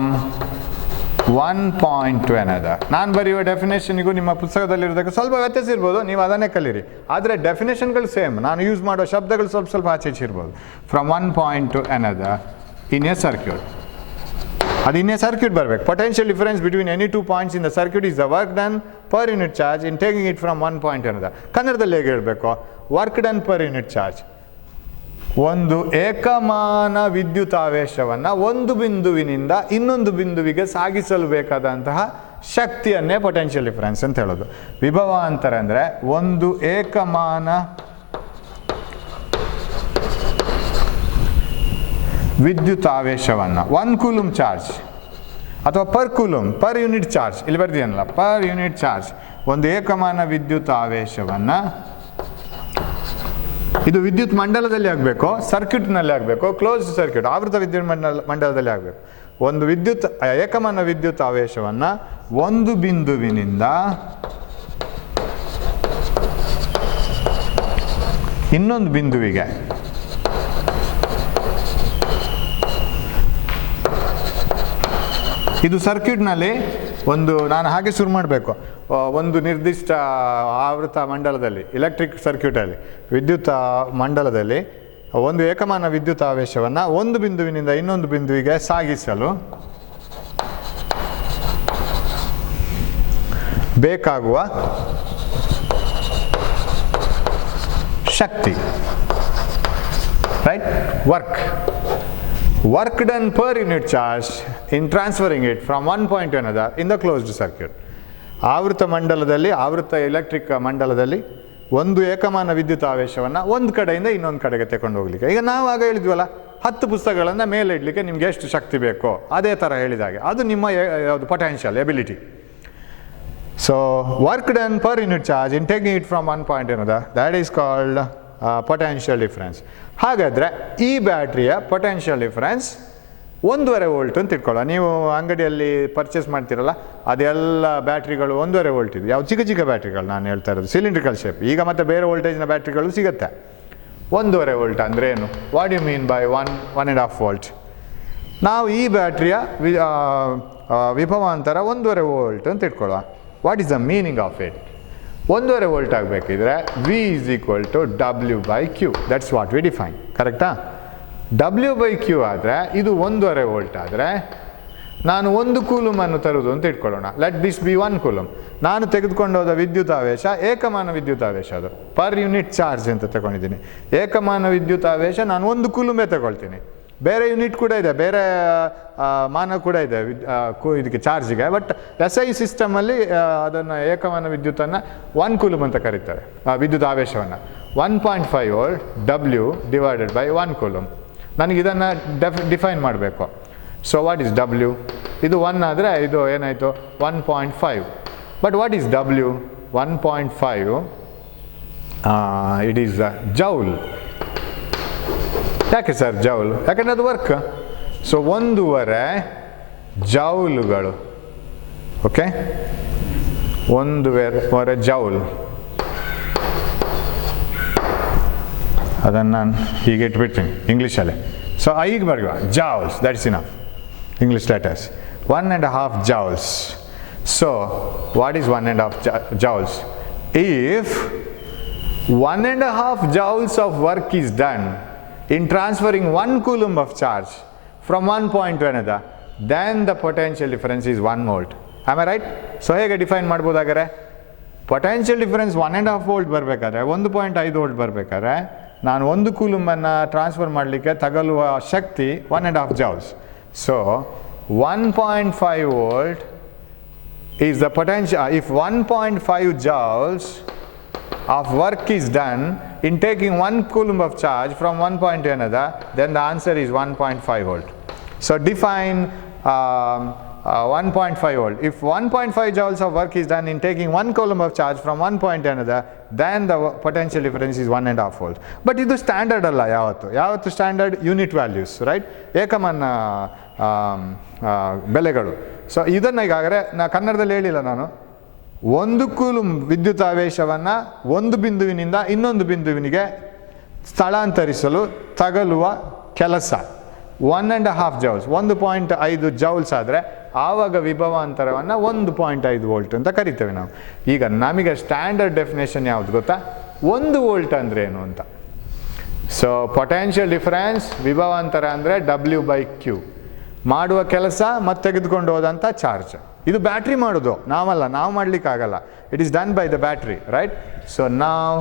one point to another. ನಾನು ಬರೆಯುವ ಡೆಫಿನೇಷನ್ಗೂ ನಿಮ್ಮ ಪುಸ್ತಕದಲ್ಲಿರೋದಕ್ಕೆ ಸ್ವಲ್ಪ ವ್ಯತ್ಯಾಸ ಇರ್ಬೋದು, ನೀವು ಅದನ್ನೇ ಕಲೀರಿ. ಆದರೆ ಡೆಫಿನೇಷನ್ಗಳು ಸೇಮ್, ನಾನು ಯೂಸ್ ಮಾಡೋ ಶಬ್ದಗಳು ಸ್ವಲ್ಪ ಆಚೆ ಈಚೆ ಇರ್ಬೋದು. From one point to another in a circuit. ಅದು ಇನ್ ಎ ಸರ್ಕ್ಯೂಟ್ ಬರಬೇಕು. Potential difference between any two points in the circuit is the work done per unit charge in taking it from one point to another. ಕನ್ನಡದಲ್ಲಿ ಹೇಗೆ ಹೇಳಬೇಕು? Work done per unit charge. ಒಂದು ಏಕಮಾನ ವಿದ್ಯುತಾವೇಶವನ್ನು ಒಂದು ಬಿಂದುವಿನಿಂದ ಇನ್ನೊಂದು ಬಿಂದುವಿಗೆ ಸಾಗಿಸಲು ಬೇಕಾದಂತಹ ಶಕ್ತಿಯನ್ನೇ ಪೊಟೆನ್ಷಿಯಲ್ ಡಿಫರೆನ್ಸ್ ಅಂತ ಹೇಳೋದು. ವಿಭವಾಂತರ ಅಂದರೆ ಒಂದು ಏಕಮಾನ ವಿದ್ಯುತಾವೇಶವನ್ನು, 1 ಕೂಲೂಮ್ ಚಾರ್ಜ್ ಅಥವಾ ಪರ್ ಕೂಲೂಮ್, ಪರ್ ಯೂನಿಟ್ ಚಾರ್ಜ್, ಇಲ್ಲಿ ಬರ್ತೀನಲ್ಲ, ಪರ್ ಯೂನಿಟ್ ಚಾರ್ಜ್, ಒಂದು ಏಕಮಾನ ವಿದ್ಯುತಾವೇಶವನ್ನು, ಇದು ವಿದ್ಯುತ್ ಮಂಡಲದಲ್ಲಿ ಆಗಬೇಕು, ಸರ್ಕ್ಯೂಟ್ನಲ್ಲಿ ಆಗಬೇಕು, ಕ್ಲೋಸ್ ಸರ್ಕ್ಯೂಟ್ ಆವೃತ ವಿದ್ಯುತ್ ಮಂಡಲದಲ್ಲಿ ಆಗಬೇಕು. ಒಂದು ಏಕಮಾನ ವಿದ್ಯುತ್ ಆವೇಶವನ್ನು ಒಂದು ಬಿಂದುವಿನಿಂದ ಇನ್ನೊಂದು ಬಿಂದುವಿಗೆ ಇದು ಸರ್ಕ್ಯೂಟ್ನಲ್ಲಿ ಒಂದು, ನಾನು ಹಾಗೆ ಶುರು ಮಾಡಬೇಕು, ಒಂದು ನಿರ್ದಿಷ್ಟ ಆವೃತ ಮಂಡಲದಲ್ಲಿ, ಎಲೆಕ್ಟ್ರಿಕ್ ಸರ್ಕ್ಯೂಟಲ್ಲಿ, ವಿದ್ಯುತ್ ಮಂಡಲದಲ್ಲಿ ಒಂದು ಏಕಮಾನ ವಿದ್ಯುತ್ ಆವೇಶವನ್ನು ಒಂದು ಬಿಂದುವಿನಿಂದ ಇನ್ನೊಂದು ಬಿಂದುವಿಗೆ ಸಾಗಿಸಲು ಬೇಕಾಗುವ ಶಕ್ತಿ, right, work done per unit charge in transferring it from one point to another in the closed circuit. ಆವೃತ ಮಂಡಲದಲ್ಲಿ, ಆವೃತ ಎಲೆಕ್ಟ್ರಿಕ್ ಮಂಡಲದಲ್ಲಿ ಒಂದು ಏಕಮಾನ ವಿದ್ಯುತ್ ಆವೇಶವನ್ನು ಒಂದು ಕಡೆಯಿಂದ ಇನ್ನೊಂದು ಕಡೆಗೆ ತಗೊಂಡು ಹೋಗ್ಲಿಕ್ಕೆ. ಈಗ ನಾವು ಆಗ ಹೇಳಿದ್ವಲ್ಲ, 10 ಪುಸ್ತಕಗಳನ್ನು ಮೇಲೆ ಇಡಲಿಕ್ಕೆ ನಿಮ್ಗೆ ಎಷ್ಟು ಶಕ್ತಿ ಬೇಕೋ ಅದೇ ಥರ ಹೇಳಿದಾಗೆ ಅದು ನಿಮ್ಮ ಯಾವುದು potential ability. So work done per unit charge in taking it from one point ಏನದ, that is called potential difference. ಹಾಗಾದರೆ ಈ ಬ್ಯಾಟ್ರಿಯ ಪೊಟೆನ್ಷಿಯಲ್ ಡಿಫರೆನ್ಸ್ 1.5 ವೋಲ್ಟ್ ಅಂತ ಇಟ್ಕೊಳ್ಳೋ. ನೀವು ಅಂಗಡಿಯಲ್ಲಿ ಪರ್ಚೇಸ್ ಮಾಡ್ತೀರಲ್ಲ, ಅದೆಲ್ಲ ಬ್ಯಾಟ್ರಿಗಳು 1.5 ವೋಲ್ಟ್ ಇದೆ. ಯಾವ ಚಿಕ್ಕ ಚಿಕ್ಕ ಬ್ಯಾಟ್ರಿಗಳು ನಾನು ಹೇಳ್ತಾ ಇರೋದು, ಸಿಲಿಂಡ್ರಿಕಲ್ ಶೇಪ್. ಈಗ ಮತ್ತೆ ಬೇರೆ ವೋಲ್ಟೇಜ್ನ ಬ್ಯಾಟ್ರಿಗಳು ಸಿಗುತ್ತೆ. 1.5 ವೋಲ್ಟ್ ಅಂದರೆ ಏನು? What you mean by 1.5 volt? ನಾವು ಈ ಬ್ಯಾಟ್ರಿಯ ವಿಭವಾಂತರ 1.5 ವೋಲ್ಟ್ ಅಂತ ಇಟ್ಕೊಳ್ಳುವ. What is the meaning of it? 1.5 ವೋಲ್ಟ್ ಆಗಬೇಕಿದ್ರೆ V is equal to W/Q. That's what we define, ಕರೆಕ್ಟಾ? W/Q ಆದರೆ ಇದು 1.5 ವೋಲ್ಟ್ ಆದರೆ ನಾನು 1 ಕೂಲುಮನ್ನು ತರುವುದು ಅಂತ ಇಟ್ಕೊಳ್ಳೋಣ. Let this B 1 coulomb. ನಾನು ತೆಗೆದುಕೊಂಡೋದ ವಿದ್ಯುತ್ ಆವೇಶ ಏಕಮಾನ ವಿದ್ಯುತ್ ಆವೇಶ, ಅದು ಪರ್ ಯೂನಿಟ್ ಚಾರ್ಜ್ ಅಂತ ತಗೊಂಡಿದ್ದೀನಿ. ಏಕಮಾನ ವಿದ್ಯುತ್ ಆವೇಶ ನಾನು 1 ಕೂಲುಮೇ ತಗೊಳ್ತೀನಿ. ಬೇರೆ ಯೂನಿಟ್ ಕೂಡ ಇದೆ, ಬೇರೆ ಮಾನ ಕೂಡ ಇದೆ ಇದಕ್ಕೆ ಚಾರ್ಜಿಗೆ. ಬಟ್ SI ಸಿಸ್ಟಮಲ್ಲಿ ಅದನ್ನು ಏಕಮಾನ ವಿದ್ಯುತ್ತನ್ನು 1 ಕೂಲಮ್ ಅಂತ ಕರೀತಾರೆ, ವಿದ್ಯುತ್ ಆವೇಶವನ್ನು. 1.5 volt W divided by 1 coulomb. ನನಗಿದನ್ನು ಡಿಫೈನ್ ಮಾಡಬೇಕು. So what is W? ಇದು 1 ಆದರೆ ಇದು ಏನಾಯಿತು 1.5. But what is W? 1.5 it is joule. ಯಾಕೆ ಸರ್ ಜೌಲ್? ಯಾಕಂದರೆ ಅದು ವರ್ಕ್. ಸೊ 1.5 ಜೌಲುಗಳು. Okay, 1.5 joule. ಅದನ್ನು ನಾನು ಹೀಗೆ ಇಟ್ಬಿಡ್ತೀನಿ ಇಂಗ್ಲೀಷಲ್ಲೇ. ಸೊ ಈಗ ಬರೆಯುವ joules, that's enough English letters. 1.5 joules. So what is 1.5 joules? If 1.5 joules of work is done in transferring 1 coulomb of charge from one point to another, then the potential difference is 1 volt. Am I right? So ಹೇಗೆ ಡಿಫೈನ್ ಮಾಡ್ಬೋದಾದರೆ, ಪೊಟೆನ್ಷಿಯಲ್ ಡಿಫರೆನ್ಸ್ 1.5 ವೋಲ್ಟ್ ಬರಬೇಕಾದ್ರೆ, 1.5 ವೋಲ್ಟ್ ಬರಬೇಕಾದ್ರೆ ನಾನು 1 ಕೂಲುಮನ್ನು ಟ್ರಾನ್ಸ್ಫರ್ ಮಾಡಲಿಕ್ಕೆ ತಗಲುವ ಶಕ್ತಿ 1.5 joules. So 1.5 volt is the potential. If 1.5 joules of work is done in taking 1 coulomb of charge from one point to another, then the answer is 1.5 volt. So define 1.5 volt. If 1.5 joules of work is done in taking 1 coulomb of charge from one point to another, then the potential difference is 1.5 volt. But ಇದು ಸ್ಟ್ಯಾಂಡರ್ಡ್ ಅಲ್ಲ. ಯಾವತ್ತು ಸ್ಟ್ಯಾಂಡರ್ಡ್ ಯೂನಿಟ್ ವ್ಯಾಲ್ಯೂಸ್, ರೈಟ್, ಏಕಮಾನ ಬೆಲೆಗಳು. ಸೊ ಇದನ್ನು ಈಗಾಗಲೇ ಕನ್ನಡದಲ್ಲಿ ಹೇಳಿಲ್ಲ ನಾನು. 1 ಕೂಲುಮ್ ವಿದ್ಯುತ್ ಆವೇಶವನ್ನು ಒಂದು ಬಿಂದುವಿನಿಂದ ಇನ್ನೊಂದು ಬಿಂದುವಿನಿಗೆ ಸ್ಥಳಾಂತರಿಸಲು ತಗಲುವ ಕೆಲಸ 1.5 joules. 1.5 joules ಆದರೆ ಆವಾಗ ವಿಭವಾಂತರವನ್ನು 1.5 ವೋಲ್ಟ್ ಅಂತ ಕರಿತೇವೆ ನಾವು. ಈಗ ನಮಗೆ ಸ್ಟ್ಯಾಂಡರ್ಡ್ ಡೆಫಿನೇಷನ್ ಯಾವುದು ಗೊತ್ತಾ? 1 ವೋಲ್ಟ್ ಅಂದರೆ ಏನು ಅಂತ. ಸೊ ಪೊಟೆನ್ಷಿಯಲ್ ಡಿಫರೆನ್ಸ್ ವಿಭವಾಂತರ ಅಂದರೆ W/Q. ಮಾಡುವ ಕೆಲಸ ಮತ್ತು ತೆಗೆದುಕೊಂಡು ಹೋದಂಥ ಚಾರ್ಜ್. ಇದು ಬ್ಯಾಟ್ರಿ ಮಾಡೋದು, ನಾವಲ್ಲ, ನಾವು ಮಾಡಲಿಕ್ಕಾಗಲ್ಲ. It is done by the battery, right? So ನಾವು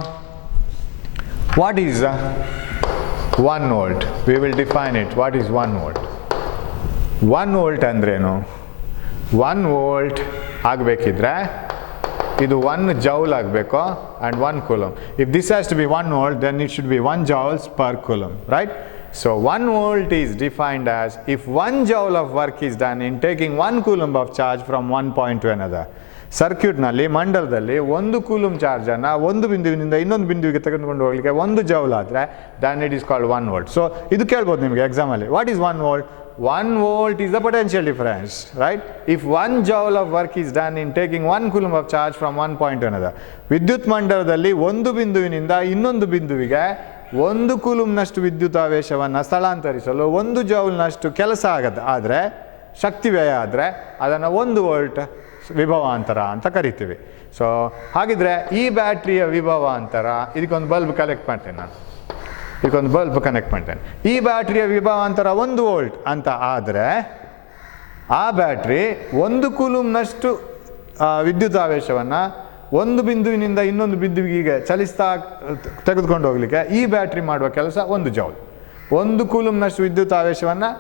what is 1 volt? We will define it. What is 1 volt? 1 volt ಅಂದ್ರೇನು? 1 volt ಆಗಬೇಕಿದ್ರೆ ಇದು 1 joule ಆಗಬೇಕು and 1 coulomb. If this has to be 1 volt, then it should be 1 joules per coulomb, right? So 1 volt is defined as if 1 joule of work is done in taking 1 coulomb of charge from one point to another. ಸರ್ಕ್ಯೂಟ್ನಲ್ಲಿ, ಮಂಡಲದಲ್ಲಿ 1 ಕೂಲುಮ್ ಚಾರ್ಜನ್ನು ಒಂದು ಬಿಂದುವಿನಿಂದ ಇನ್ನೊಂದು ಬಿಂದುವಿಗೆ ತೆಗೆದುಕೊಂಡು ಹೋಗಲಿಕ್ಕೆ 1 ಜೌಲ್ ಆದರೆ then it is called 1 volt. So ಇದು ಕೇಳ್ಬೋದು ನಿಮಗೆ ಎಕ್ಸಾಮಲ್ಲಿ. What is 1 volt? 1 volt is the potential difference, right? If 1 joule of work is done in taking 1 coulomb of charge from one point to another. ವಿದ್ಯುತ್ ಮಂಡಲದಲ್ಲಿ ಒಂದು ಬಿಂದುವಿನಿಂದ ಇನ್ನೊಂದು ಬಿಂದುವಿಗೆ 1 ಕೂಲುಮ್ನಷ್ಟು ವಿದ್ಯುತಾವೇಶವನ್ನು ಸ್ಥಳಾಂತರಿಸಲು 1 ಜೌಲ್ನಷ್ಟು ಕೆಲಸ ಆದರೆ, ಶಕ್ತಿ ವ್ಯಯ ಆದರೆ ಅದನ್ನು 1 ವೋಲ್ಟ್ ವಿಭವಾಂತರ ಅಂತ ಕರಿತೀವಿ. ಸೊ ಹಾಗಿದ್ರೆ ಈ ಬ್ಯಾಟ್ರಿಯ ವಿಭವಾಂತರ, ಇದಕ್ಕೊಂದು ಬಲ್ಬ್ ಕಲೆಕ್ಟ್ ಮಾಡ್ತೇನೆ ನಾನು. ಇದಕ್ಕೊಂದು ಬಲ್ಬ್ ಕನೆಕ್ಟ್ ಮಾಡ್ತೇನೆ. ಈ ಬ್ಯಾಟ್ರಿಯ ವಿಭವಾಂತರ 1 ವೋಲ್ಟ್ ಅಂತ ಆದರೆ ಆ ಬ್ಯಾಟ್ರಿ 1 ಕೂಲಂಬ್ನಷ್ಟು ವಿದ್ಯುದಾವೇಶವನ್ನು ಒಂದು ಬಿಂದುವಿನಿಂದ ಇನ್ನೊಂದು ಬಿಂದುವಿಗೆ ಚಲಿಸ್ತಾ ತೆಗೆದುಕೊಂಡು ಹೋಗಲಿಕ್ಕೆ ಈ ಬ್ಯಾಟ್ರಿ ಮಾಡುವ ಕೆಲಸ 1 ಜೌಲ್. 1 ಕೂಲಂಬ್ನಷ್ಟು ವಿದ್ಯುತ್ ಆವೇಶವನ್ನು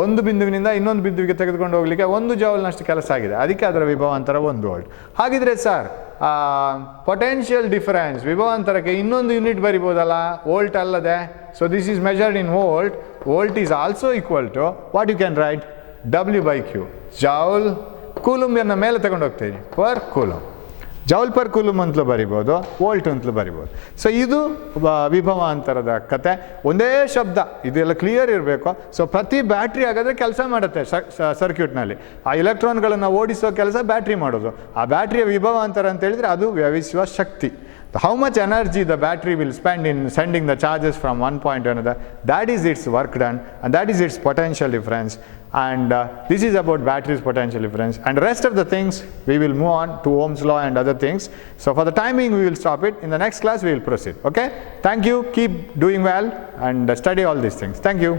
ಒಂದು ಬಿಂದುವಿನಿಂದ ಇನ್ನೊಂದು ಬಿಂದುವಿಗೆ ತೆಗೆದುಕೊಂಡು ಹೋಗಲಿಕ್ಕೆ 1 ಜೌಲ್ನಷ್ಟು ಕೆಲಸ ಆಗಿದೆ. ಅದಕ್ಕೆ ಅದರ ವಿಭವಾಂತರ 1 ವೋಲ್ಟ್. ಹಾಗಿದ್ರೆ ಸರ್ ಪೊಟೆನ್ಷಿಯಲ್ ಡಿಫರೆನ್ಸ್ ವಿಭವಾಂತರಕ್ಕೆ ಇನ್ನೊಂದು ಯೂನಿಟ್ ಬರಿಬೋದಲ್ಲ, ವೋಲ್ಟ್ ಅಲ್ಲದೆ. So this is measured in volt. Volt is also equal to what you can write W/Q. Joule ಕೂಲಂಬಿಯನ್ನು ಮೇಲೆ ತಗೊಂಡು ಹೋಗ್ತೀನಿ per coulomb. Joule per coulomb ಅಂತಲೂ ಬರಿಬೋದು, ವೋಲ್ಟ್ ಅಂತಲೂ ಬರಿಬೋದು. ಸೊ ಇದು ವಿಭವಾಂತರದ ಕತೆ. ಒಂದೇ ಶಬ್ದ, ಇದೆಲ್ಲ ಕ್ಲಿಯರ್ ಇರಬೇಕು. ಸೊ ಪ್ರತಿ ಬ್ಯಾಟ್ರಿ ಹಾಗಾದರೆ ಕೆಲಸ ಮಾಡುತ್ತೆ ಸರ್ಕ್ಯೂಟ್ನಲ್ಲಿ. ಆ ಎಲೆಕ್ಟ್ರಾನ್ಗಳನ್ನು ಓಡಿಸೋ ಕೆಲಸ ಬ್ಯಾಟ್ರಿ ಮಾಡೋದು. ಆ ಬ್ಯಾಟ್ರಿಯ ವಿಭವಾಂತರ ಅಂತ ಹೇಳಿದರೆ ಅದು ವ್ಯಯಿಸುವ ಶಕ್ತಿ. How much energy the battery will spend in sending the charges from one point to another, that is its work done, and that is its potential difference. And this is about battery's potential difference. And the rest of the things we will move on to Ohm's law and other things. So for the timing we will stop it. In the next class we will proceed. Okay? Thank you. Keep doing well and study all these things. Thank you.